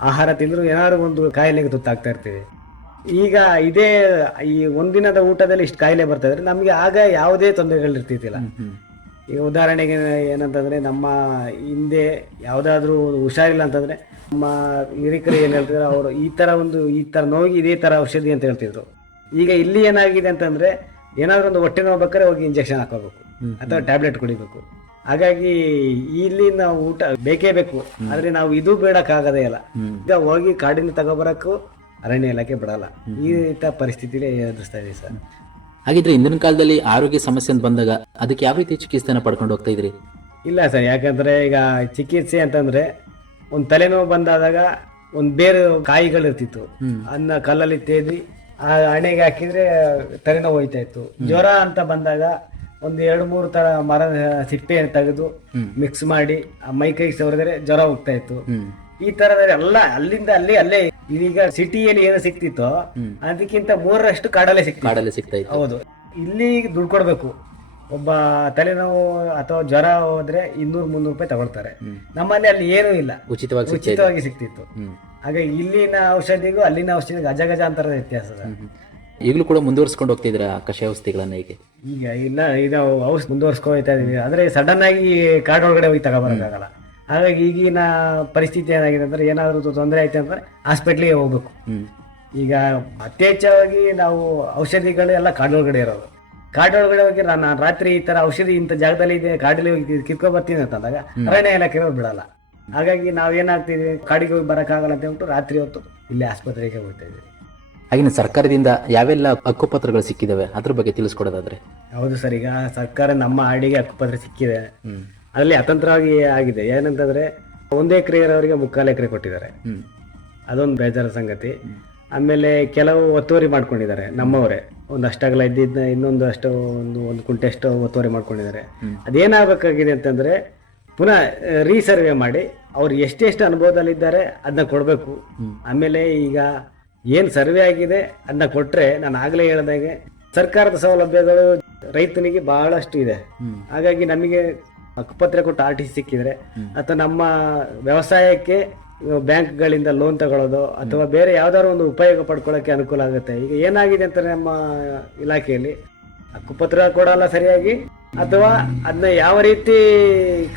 ಆಹಾರ ತಿಂದ್ರು ಏನಾದ್ರು ಒಂದು ಕಾಯಿಲೆಗೆ ತುತ್ತಾಗ್ತಾ ಇರ್ತೀವಿ. ಈಗ ಇದೇ ಈ ಒಂದಿನದ ಊಟದಲ್ಲಿ ಇಷ್ಟು ಕಾಯಿಲೆ ಬರ್ತಾ ಇದ್ರೆ ನಮಗೆ ಆಗ ಯಾವುದೇ ತೊಂದರೆಗಳು ಇರ್ತಿದ್ದಿಲ್ಲ. ಈಗ ಉದಾಹರಣೆಗೆ ಏನಂತಂದ್ರೆ ನಮ್ಮ ಹಿಂದೆ ಯಾವುದಾದ್ರೂ ಹುಷಾರಿಲ್ಲ ಅಂತಂದ್ರೆ ನಮ್ಮ ಹಿರಿಕರು ಏನ್ ಹೇಳ್ತಿದ್ರು ಅವರು ಈ ತರ ಒಂದು ಈ ತರ ನೋವಿಗೆ ಇದೇ ತರ ಔಷಧಿ ಅಂತ ಹೇಳ್ತಿದ್ರು. ಈಗ ಇಲ್ಲಿ ಏನಾಗಿದೆ ಅಂತಂದ್ರೆ ಏನಾದರೂ ಒಂದು ಹೊಟ್ಟೆ ನೋವು ಬೇಕಾದ್ರೆ ಹೋಗಿ ಇಂಜೆಕ್ಷನ್ ಹಾಕೋಬೇಕು ಅಥವಾ ಟ್ಯಾಬ್ಲೆಟ್ ಕುಡಿಬೇಕು. ಹಾಗಾಗಿ ಇಲ್ಲಿ ನಾವು ಊಟ ಬೇಕೇ ಬೇಕು. ಆದ್ರೆ ನಾವು ಇದು ಬೇಡಕ್ಕಾಗದೇ ಇಲ್ಲ. ಈಗ ಹೋಗಿ ಕಾಡಿನ ತಗೊಬರಕ್ಕೂ ಅರಣ್ಯ ಇಲಾಖೆ ಬಿಡಲ್ಲ. ಈ ರೀತಿಯ ಪರಿಸ್ಥಿತಿಲಿ ಎದುರಿಸ್ತಾ ಇದೆ ಸರ್. ಹಾಗಿದ್ರೆ ಇಂದಿನ ಕಾಲದಲ್ಲಿ ಆರೋಗ್ಯ ಸಮಸ್ಯೆ ಅಂತ ಬಂದಾಗ ಅದಕ್ಕೆ ಯಾವ ರೀತಿ ಚಿಕಿತ್ಸೆನ ಪಡ್ಕೊಂಡು ಹೋಗ್ತಾ ಇದ್ರಿ? ಇಲ್ಲ ಸರ್ ಯಾಕಂದ್ರೆ ಈಗ ಚಿಕಿತ್ಸೆ ಅಂತಂದ್ರೆ ಒಂದು ತಲೆನೋವು ಬಂದಾದಾಗ ಒಂದು ಬೇರೆ ಕಾಯಿಗಳು ಇರ್ತಿತ್ತು. ಅನ್ನ ಕಲ್ಲಲ್ಲಿ ತೇದಿ ಆ ಹಣೆಗೆ ಹಾಕಿದ್ರೆ ತಲೆನೋವು ಹೋಯ್ತಾ ಇತ್ತು. ಜ್ವರ ಅಂತ ಬಂದಾಗ ಒಂದು ಎರಡು ಮೂರು ತರ ಮರ ಸಿಪ್ಪೆ ತೆಗೆದು ಮಿಕ್ಸ್ ಮಾಡಿ ಆ ಮೈ ಕೈಗೆ ಸವರಿದ್ರೆ ಜ್ವರ ಹೋಗ್ತಾ ಇತ್ತು. ಈ ತರದ ಎಲ್ಲ ಅಲ್ಲಿಂದ ಅಲ್ಲಿ ಅಲ್ಲೇ ಇದೀಗ ಸಿಟಿಯಲ್ಲಿ ಏನು ಸಿಕ್ತಿತ್ತೋ ಅದಕ್ಕಿಂತ ಮೂರರಷ್ಟು ಕಾಡಲ್ಲೇ ಸಿಕ್ತಿತ್ತು. ಕಾಡಲ್ಲಿ ಸಿಗ್ತಾ ಇತ್ತು. ಹೌದು. ಇಲ್ಲಿ ದುಡ್ಡು ಕೊಡ್ಬೇಕು. ಒಬ್ಬ ತಲೆನೋವು ಅಥವಾ ಜ್ವರ ಹೋದ್ರೆ ಇನ್ನೂರು ಮುನ್ನೂರು ರೂಪಾಯಿ ತಗೊಳ್ತಾರೆ. ನಮ್ಮಲ್ಲಿ ಅಲ್ಲಿ ಏನೂ ಇಲ್ಲ. ಉಚಿತವಾಗಿ ಸಿಗ್ತಾ ಇದೆ. ಉಚಿತವಾಗಿ ಸಿಕ್ತಿತ್ತು ಹಾಗೆ ಹಾಗಾಗಿ ಇಲ್ಲಿನ ಔಷಧಿಗೂ ಅಲ್ಲಿನ ಔಷಧಿಗೂ ಗಜ ಗಜ ಅಂತರ ವ್ಯತ್ಯಾಸ. ಈಗಲೂ ಕೂಡ ಮುಂದುವರಿಸ್ಕೊಂಡು ಹೋಗ್ತಿದ್ರ ಕಷಾಯ ಔಷಧಿಗಳನ್ನ ಈಗ ಈಗ ಇಲ್ಲ ಈಗ ಔಷಧ ಮುಂದುವರ್ಸ್ಕೊಳ್ತಾ ಇದೀವಿ. ಅಂದ್ರೆ ಸಡನ್ ಆಗಿ ಕಾಡೊಳಗಡೆ ಹೋಗಿ ತಗೊಬರಕ್ಕಾಗಲ್ಲ. ಹಾಗಾಗಿ ಈಗಿನ ಪರಿಸ್ಥಿತಿ ಏನಾಗಿದೆ ಅಂದ್ರೆ ಏನಾದರೂ ತೊಂದರೆ ಆಯ್ತು ಅಂದ್ರೆ ಹಾಸ್ಪಿಟ್ಲಿಗೆ ಹೋಗ್ಬೇಕು. ಈಗ ಅತೇಚ್ಛವಾಗಿ ನಾವು ಔಷಧಿಗಳು ಎಲ್ಲ ಕಾಡೊಳಗಡೆ ಇರೋದು. ಕಾಡೊಳಗಡೆ ಹೋಗಿ ನಾನು ರಾತ್ರಿ ಈ ತರ ಔಷಧಿ ಇಂಥ ಜಾಗದಲ್ಲಿ ಇದೆ ಕಾಡಲ್ಲಿ ಹೋಗಿ ಕಿತ್ಕೊ ಬರ್ತೀನಿ ಅಂತಂದಾಗ ಅರಣ್ಯ ಇಲಾಖೆ ಬಿಡಲ್ಲ. ಹಾಗಾಗಿ ನಾವು ಏನಾಗ್ತೀವಿ ಕಾಡಿಗೆ ಹೋಗಿ ಬರಕ್ಕಾಗಲ್ಲ ಅಂತ ಹೇಳ್ಬಿಟ್ಟು ರಾತ್ರಿ ಹೊತ್ತು ಇಲ್ಲಿ ಆಸ್ಪತ್ರೆಗೆ ಹೋಗ್ತಾ ಇದ್ದೀವಿ ಹಾಗೆಯೇ ಸರ್ಕಾರದಿಂದ ಯಾವೆಲ್ಲ ಹಕ್ಕುಪತ್ರಗಳು ಸಿಕ್ಕಿದಾವೆ? ಅದ್ರ ಬಗ್ಗೆ ತಿಳಿಸ್ಕೊಡೋದಾದ್ರೆ. ಹೌದು ಸರ್ ಈಗ ಸರ್ಕಾರ ನಮ್ಮ ಆಡಿಗೆ ಹಕ್ಕುಪತ್ರ ಸಿಕ್ಕಿದೆ. ಅದರಲ್ಲಿ ಅತಂತ್ರವಾಗಿ ಆಗಿದೆ. ಏನಂತಂದ್ರೆ ಒಂದೇ ಎಕರೆ ಇರೋರಿಗೆ ಮುಕ್ಕಾಲು ಎಕರೆ ಕೊಟ್ಟಿದ್ದಾರೆ. ಅದೊಂದು ಬೇಜಾರ ಸಂಗತಿ. ಆಮೇಲೆ ಕೆಲವು ಒತ್ತುವರಿ ಮಾಡ್ಕೊಂಡಿದ್ದಾರೆ ನಮ್ಮವರೇ. ಒಂದು ಅಷ್ಟಾಗಲ ಇದ್ದಿದ್ದ ಇನ್ನೊಂದು ಅಷ್ಟು ಒಂದು ಒಂದು ಕುಂಟೆ ಅಷ್ಟು ಒತ್ತುವರಿ ಮಾಡ್ಕೊಂಡಿದ್ದಾರೆ. ಅದೇನಾಗಬೇಕಾಗಿದೆ ಅಂತಂದ್ರೆ ಪುನಃ ರೀಸರ್ವೆ ಮಾಡಿ ಅವ್ರು ಎಷ್ಟೆಷ್ಟು ಅನುಭವದಲ್ಲಿದ್ದಾರೆ ಅದನ್ನ ಕೊಡಬೇಕು. ಆಮೇಲೆ ಈಗ ಏನು ಸರ್ವೆ ಆಗಿದೆ ಅದನ್ನ ಕೊಟ್ರೆ ನಾನು ಆಗಲೇ ಹೇಳ್ದಾಗೆ ಸರ್ಕಾರದ ಸೌಲಭ್ಯಗಳು ರೈತನಿಗೆ ಬಹಳಷ್ಟು ಇದೆ. ಹಾಗಾಗಿ ನಮಗೆ ಹಕ್ಕುಪತ್ರ ಕೊಟ್ಟು ಆರ್ ಟಿ ಸಿಕ್ಕಿದ್ರೆ ಅಥವಾ ನಮ್ಮ ವ್ಯವಸಾಯಕ್ಕೆ ಬ್ಯಾಂಕ್ಗಳಿಂದ ಲೋನ್ ತಗೊಳ್ಳೋದು ಅಥವಾ ಬೇರೆ ಯಾವ್ದಾದ್ರು ಒಂದು ಉಪಯೋಗ ಪಡ್ಕೊಳ್ಳೋಕೆ ಅನುಕೂಲ ಆಗುತ್ತೆ. ಈಗ ಏನಾಗಿದೆ ಅಂತ ನಮ್ಮ ಇಲಾಖೆಯಲ್ಲಿ? ಹಕ್ಕುಪತ್ರ ಕೊಡಲ್ಲ ಸರಿಯಾಗಿ? ಅಥವಾ ಅದನ್ನ ಯಾವ ರೀತಿ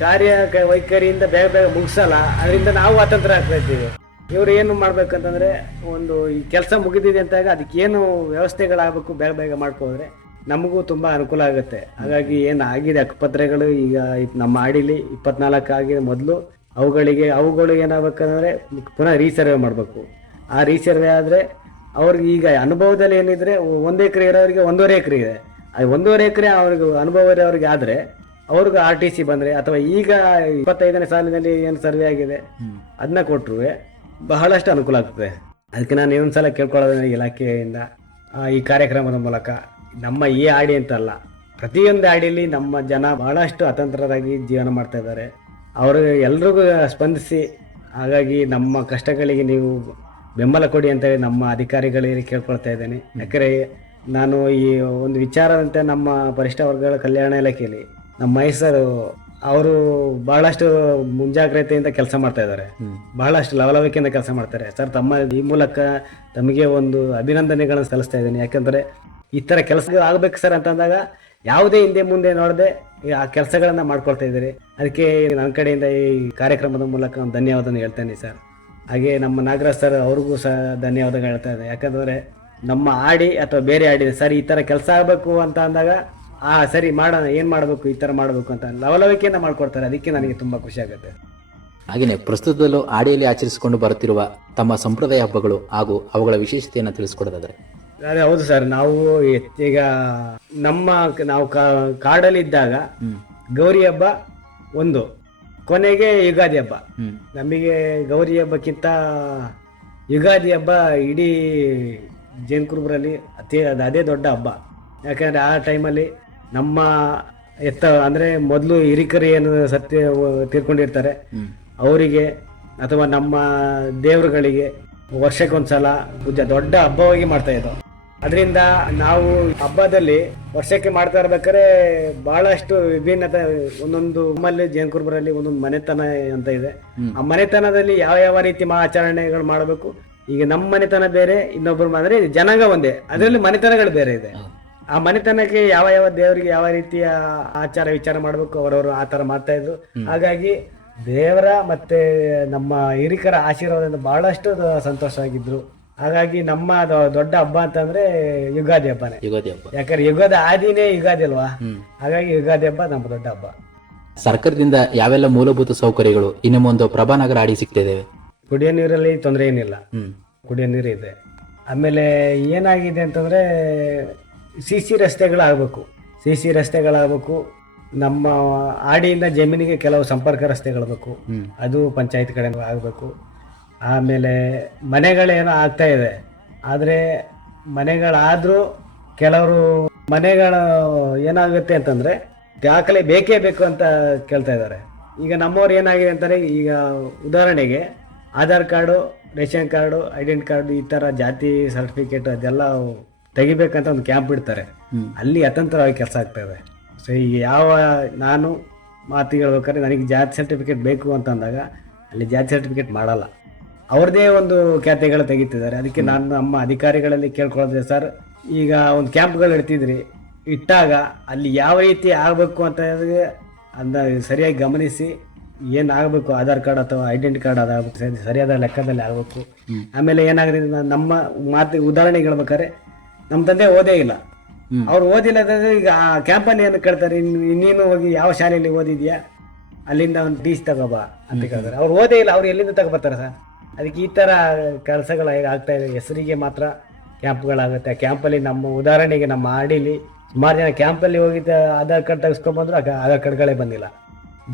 ಕಾರ್ಯ ವೈಖರಿಯಿಂದ ಬೇಗ ಬೇಗ ಮುಗಿಸಲ್ಲ ಅದರಿಂದ ನಾವು ಅತಂತ್ರ ಆಗ್ತಾ ಇದ್ದೀವಿ. ಇವ್ರು ಏನು ಮಾಡ್ಬೇಕಂತಂದ್ರೆ ಒಂದು ಈ ಕೆಲಸ ಮುಗಿದಿದೆ ಅಂತಾಗ ಅದಕ್ಕೆ ಏನು ವ್ಯವಸ್ಥೆಗಳಾಗಬೇಕು ಬೇಗ ಬೇಗ ಮಾಡ್ಕೋದ್ರೆ ನಮಗೂ ತುಂಬಾ ಅನುಕೂಲ ಆಗುತ್ತೆ. ಹಾಗಾಗಿ ಏನು ಆಗಿದೆ ಅಕ್ಕಪತ್ರೆಗಳು ಈಗ ನಮ್ಮ ಆಡಿಲಿ ಇಪ್ಪತ್ನಾಲ್ಕು ಆಗಿದೆ ಮೊದಲು ಅವುಗಳಿಗೆ ಅವುಗಳು ಏನಾಗಬೇಕಂದ್ರೆ ಪುನಃ ರೀಸರ್ವೆ ಮಾಡಬೇಕು. ಆ ರೀಸರ್ವೆ ಆದರೆ ಅವ್ರಿಗೆ ಈಗ ಅನುಭವದಲ್ಲಿ ಏನಿದ್ರೆ ಒಂದು ಎಕರೆ ಇರೋರಿಗೆ ಒಂದೂವರೆ ಎಕರೆ ಇದೆ. ಅದು ಒಂದೂವರೆ ಎಕರೆ ಅವ್ರಿಗೆ ಅನುಭವ ಇರೋರಿಗೆ ಆದರೆ ಅವ್ರಿಗೆ ಆರ್ ಟಿ ಸಿ ಬಂದರೆ ಅಥವಾ ಈಗ ಇಪ್ಪತ್ತೈದನೇ ಸಾಲಿನಲ್ಲಿ ಏನು ಸರ್ವೆ ಆಗಿದೆ ಅದನ್ನ ಕೊಟ್ಟರು ಬಹಳಷ್ಟು ಅನುಕೂಲ ಆಗ್ತದೆ ಅದಕ್ಕೆ ನಾನು ಇನ್ನೊಂದ್ಸಲ ಕೇಳ್ಕೊಳ್ಳೋದು ಇಲಾಖೆಯಿಂದ ಈ ಕಾರ್ಯಕ್ರಮದ ಮೂಲಕ. ನಮ್ಮ ಈ ಆಡಿ ಅಂತಲ್ಲ ಪ್ರತಿಯೊಂದು ಆಡಿಯಲ್ಲಿ ನಮ್ಮ ಜನ ಬಹಳಷ್ಟು ಅತಂತ್ರರಾಗಿ ಜೀವನ ಮಾಡ್ತಾ ಇದ್ದಾರೆ. ಅವರು ಎಲ್ರಿಗೂ ಸ್ಪಂದಿಸಿ ಹಾಗಾಗಿ ನಮ್ಮ ಕಷ್ಟಗಳಿಗೆ ನೀವು ಬೆಂಬಲ ಕೊಡಿ ಅಂತ ಹೇಳಿ ನಮ್ಮ ಅಧಿಕಾರಿಗಳಿಗೆ ಕೇಳ್ಕೊಳ್ತಾ ಇದ್ದೇನೆ. ಯಾಕಂದರೆ ನಾನು ಈ ಒಂದು ವಿಚಾರದಂತೆ ನಮ್ಮ ಪರಿಷ್ಠ ವರ್ಗಗಳ ಕಲ್ಯಾಣ ಇಲಾಖೆಯಲ್ಲಿ ನಮ್ಮ ಮೈಸೂರು ಅವರು ಬಹಳಷ್ಟು ಮುಂಜಾಗ್ರತೆಯಿಂದ ಕೆಲಸ ಮಾಡ್ತಾ ಇದ್ದಾರೆ. ಬಹಳಷ್ಟು ಲವಲವಿಕೆಯಿಂದ ಕೆಲಸ ಮಾಡ್ತಾರೆ. ಸರ್ ತಮ್ಮ ಈ ಮೂಲಕ ತಮಗೆ ಒಂದು ಅಭಿನಂದನೆಗಳನ್ನು ಸಲ್ಲಿಸ್ತಾ ಇದ್ದೀನಿ. ಯಾಕಂದ್ರೆ ಈ ತರ ಕೆಲಸ ಆಗ್ಬೇಕು ಸರ್ ಅಂತಂದಾಗ ಯಾವುದೇ ಹಿಂದೆ ಮುಂದೆ ನೋಡದೆ ಆ ಕೆಲಸಗಳನ್ನ ಮಾಡ್ಕೊಳ್ತಾ ಇದ್ದೀರಿ. ಅದಕ್ಕೆ ನನ್ನ ಕಡೆಯಿಂದ ಈ ಕಾರ್ಯಕ್ರಮದ ಮೂಲಕ ಧನ್ಯವಾದನ ಹೇಳ್ತೇನೆ ಸರ್. ಹಾಗೆ ನಮ್ಮ ನಾಗರಾಜ್ ಸರ್ ಅವ್ರಿಗೂ ಸಹ ಧನ್ಯವಾದಗಳು ಹೇಳ್ತಾ ಇದ್ದೆ ಯಾಕಂದ್ರೆ ನಮ್ಮ ಆಡಿ ಅಥವಾ ಬೇರೆ ಆಡಿ ಸರ್ ಈ ತರ ಕೆಲಸ ಆಗಬೇಕು ಅಂತ ಅಂದಾಗ, ಆ ಸರಿ ಮಾಡೋಣ, ಏನ್ ಮಾಡಬೇಕು, ಈ ತರ ಮಾಡಬೇಕು ಅಂತ ಲವಲವಿಕೆಯಿಂದ ಮಾಡ್ಕೊಡ್ತಾರೆ. ಅದಕ್ಕೆ ನನಗೆ ತುಂಬಾ ಖುಷಿ ಆಗುತ್ತೆ. ಹಾಗೆಯೇ ಪ್ರಸ್ತುತದಲ್ಲೂ ಆಡಿಯಲ್ಲಿ ಆಚರಿಸಿಕೊಂಡು ಬರುತ್ತಿರುವ ತಮ್ಮ ಸಂಪ್ರದಾಯ ಹಬ್ಬಗಳು ಹಾಗೂ ಅವುಗಳ ವಿಶೇಷತೆಯನ್ನು ತಿಳಿಸ್ಕೊಡೋದಾದ್ರೆ. ಅದೇ ಹೌದು ಸರ್ ನಾವು ಈಗ ನಮ್ಮ ನಾವು ಕಾಡಲ್ಲಿ ಇದ್ದಾಗ ಗೌರಿ ಹಬ್ಬ ಒಂದು ಕೊನೆಗೆ ಯುಗಾದಿ ಹಬ್ಬ. ನಮಗೆ ಗೌರಿ ಹಬ್ಬಕ್ಕಿಂತ ಯುಗಾದಿ ಹಬ್ಬ ಇಡೀ ಜೈನ್ ಕುರುಬರಲ್ಲಿ ಅತಿ ಅದು ಅದೇ ದೊಡ್ಡ ಹಬ್ಬ. ಯಾಕಂದ್ರೆ ಆ ಟೈಮಲ್ಲಿ ನಮ್ಮ ಎತ್ತ ಅಂದ್ರೆ ಮೊದಲು ಹಿರಿಕರು ಏನು ಸತ್ಯ ತೀರ್ಕೊಂಡಿರ್ತಾರೆ. ಅವರಿಗೆ ಅಥವಾ ನಮ್ಮ ದೇವರುಗಳಿಗೆ ವರ್ಷಕ್ಕೊಂದ್ಸಲ ಪೂಜೆ ದೊಡ್ಡ ಹಬ್ಬವಾಗಿ ಮಾಡ್ತಾ ಅದರಿಂದ ನಾವು ಹಬ್ಬದಲ್ಲಿ ವರ್ಷಕ್ಕೆ ಮಾಡ್ತಾ ಇರ್ಬೇಕಾದ್ರೆ ಬಹಳಷ್ಟು ವಿಭಿನ್ನತೆ ಒಂದೊಂದು ನಮ್ಮಲ್ಲಿ ಜೇನ್ಕುರ್ಬರಲ್ಲಿ ಕುರುಬರಲ್ಲಿ ಒಂದೊಂದು ಮನೆತನ ಅಂತ ಇದೆ. ಆ ಮನೆತನದಲ್ಲಿ ಯಾವ ಯಾವ ರೀತಿ ಆಚರಣೆಗಳು ಮಾಡಬೇಕು? ಈಗ ನಮ್ಮ ಮನೆತನ ಬೇರೆ ಇನ್ನೊಬ್ಬರು ಮಾದರಿ ಜನಾಂಗ ಒಂದೇ. ಅದರಲ್ಲಿ ಮನೆತನಗಳು ಬೇರೆ ಇದೆ. ಆ ಮನೆತನಕ್ಕೆ ಯಾವ ಯಾವ ದೇವರಿಗೆ ಯಾವ ರೀತಿಯ ಆಚಾರ ವಿಚಾರ ಮಾಡಬೇಕು? ಅವರವರು ಆ ತರ ಮಾಡ್ತಾ ಇದ್ರು. ಹಾಗಾಗಿ ದೇವರ ಮತ್ತೆ ನಮ್ಮ ಹಿರಿಕರ ಆಶೀರ್ವಾದದಿಂದ ಬಹಳಷ್ಟು ಸಂತೋಷವಾಗಿದ್ರು. ಹಾಗಾಗಿ ನಮ್ಮ ದೊಡ್ಡ ಹಬ್ಬ ಅಂತಂದ್ರೆ ಯುಗಾದಿ ಹಬ್ಬನೇ. ಯುಗಾದಿ ಹಬ್ಬ. ಯಾಕಂದ್ರೆ ಯುಗದ ಆದಿನೇ ಯುಗಾದಿ ಅಲ್ವಾ? ಹಾಗಾಗಿ ಯುಗಾದಿ ಹಬ್ಬ ನಮ್ಮ ದೊಡ್ಡ ಹಬ್ಬ. ಸರ್ಕಾರದಿಂದ ಯಾವೆಲ್ಲ ಮೂಲಭೂತ ಸೌಕರ್ಯಗಳು ಇನ್ನು ಮುಂದೆ ಪ್ರಭಾನಗರ ಆಡಿ ಸಿಗ್ತಿದ್ದೇವೆ ಕುಡಿಯೋ ನೀರಲ್ಲಿ ತೊಂದರೆ ಏನಿಲ್ಲ. ಕುಡಿಯ ಕುಡಿಯೋ ನೀರು ಇದೆ. ಆಮೇಲೆ ಏನಾಗಿದೆ ಅಂತಂದ್ರೆ ಸಿ ಸಿ ರಸ್ತೆಗಳಾಗಬೇಕು. ಸಿ ಸಿ ರಸ್ತೆಗಳಾಗಬೇಕು. ನಮ್ಮ ಆಡಿಯಿಂದ ಜಮೀನಿಗೆ ಕೆಲವು ಸಂಪರ್ಕ ರಸ್ತೆಗಳಬೇಕು ಅದು ಪಂಚಾಯತ್ ಕಡೆ ಆಗಬೇಕು. ಆಮೇಲೆ ಮನೆಗಳೇನೋ ಆಗ್ತಾ ಇದೆ. ಆದರೆ ಮನೆಗಳಾದರೂ ಕೆಲವರು ಮನೆಗಳು ಏನಾಗುತ್ತೆ ಅಂತಂದರೆ ದಾಖಲೆ ಬೇಕೇ ಬೇಕು ಅಂತ ಕೇಳ್ತಾ ಇದ್ದಾರೆ. ಈಗ ನಮ್ಮವ್ರು ಏನಾಗಿದೆ ಅಂತಾರೆ ಈಗ ಉದಾಹರಣೆಗೆ Aadhaar card ration card identity card ಈ ಥರ ಜಾತಿ ಸರ್ಟಿಫಿಕೇಟ್ ಅದೆಲ್ಲ ತೆಗಿಬೇಕಂತ ಒಂದು ಕ್ಯಾಂಪ್ ಇಡ್ತಾರೆ. ಅಲ್ಲಿ ಅತಂತ್ರವಾಗಿ ಕೆಲಸ ಆಗ್ತಾ ಇದೆ. ಸೊ ಈಗ ಯಾವ ನಾನು ಮಾತು ಹೇಳ್ಬೇಕಾದ್ರೆ ನನಗೆ ಜಾತಿ ಸರ್ಟಿಫಿಕೇಟ್ ಬೇಕು ಅಂತ ಅಂದಾಗ ಅಲ್ಲಿ ಜಾತಿ ಸರ್ಟಿಫಿಕೇಟ್ ಮಾಡಲ್ಲ. ಅವ್ರದ್ದೇ ಒಂದು ಖ್ಯಾತೆಗಳು ತೆಗಿತಿದ್ದಾರೆ. ಅದಕ್ಕೆ ನಾನು ನಮ್ಮ ಅಧಿಕಾರಿಗಳಲ್ಲಿ ಕೇಳ್ಕೊಳ್ಳೋದ್ರೆ ಸರ್ ಈಗ ಒಂದು ಕ್ಯಾಂಪ್ಗಳು ಇಡ್ತಿದ್ರಿ ಇಟ್ಟಾಗ ಅಲ್ಲಿ ಯಾವ ರೀತಿ ಆಗಬೇಕು ಅಂತ ಅಂದ ಸರಿಯಾಗಿ ಗಮನಿಸಿ ಏನು ಆಗಬೇಕು ಆಧಾರ್ ಕಾರ್ಡ್ ಅಥವಾ ಐಡೆಂಟಿ ಕಾರ್ಡ್ ಅದಾಗಬೇಕು ಸರಿ ಸರಿಯಾದ ಲೆಕ್ಕದಲ್ಲಿ ಆಗಬೇಕು. ಆಮೇಲೆ ಏನಾಗಿದೆ ನಮ್ಮ ಮಾತು ಉದಾಹರಣೆಗೆ ಹೇಳ್ಬೇಕಾದ್ರೆ ನಮ್ಮ ತಂದೆ ಓದೇ ಇಲ್ಲ. ಅವ್ರು ಓದಿಲ್ಲ ಈಗ ಆ ಕ್ಯಾಂಪಲ್ಲಿ ಏನು ಕೇಳ್ತಾರೆ ಇನ್ನು ಇನ್ನೇನು ಹೋಗಿ ಯಾವ ಶಾಲೆಯಲ್ಲಿ ಓದಿದ್ಯಾ? ಅಲ್ಲಿಂದ ಒಂದು ಟೀಸ್ ತಗೋಬಾ ಅಂತ ಕೇಳ್ತಾರೆ. ಅವ್ರು ಓದೇ ಇಲ್ಲ ಅವ್ರು ಎಲ್ಲಿಂದ ತಗೋಬರ್ತಾರೆ ಸರ್? ಅದಕ್ಕೆ ಈ ಥರ ಕೆಲಸಗಳು ಆಗ್ತಾ ಇದೆ. ಹೆಸರಿಗೆ ಮಾತ್ರ ಕ್ಯಾಂಪ್ಗಳಾಗುತ್ತೆ ಆ ಕ್ಯಾಂಪಲ್ಲಿ ನಮ್ಮ ಉದಾಹರಣೆಗೆ ನಮ್ಮ ಆಡಿಲಿ ಸುಮಾರು ಜನ ಕ್ಯಾಂಪಲ್ಲಿ ಹೋಗಿದ್ದ ಆಧಾರ್ ಕಾರ್ಡ್ ತೆಗೆಸ್ಕೊಂಬಂದ್ರು ಆಧಾರ್ ಕಾರ್ಡ್ಗಳೇ ಬಂದಿಲ್ಲ.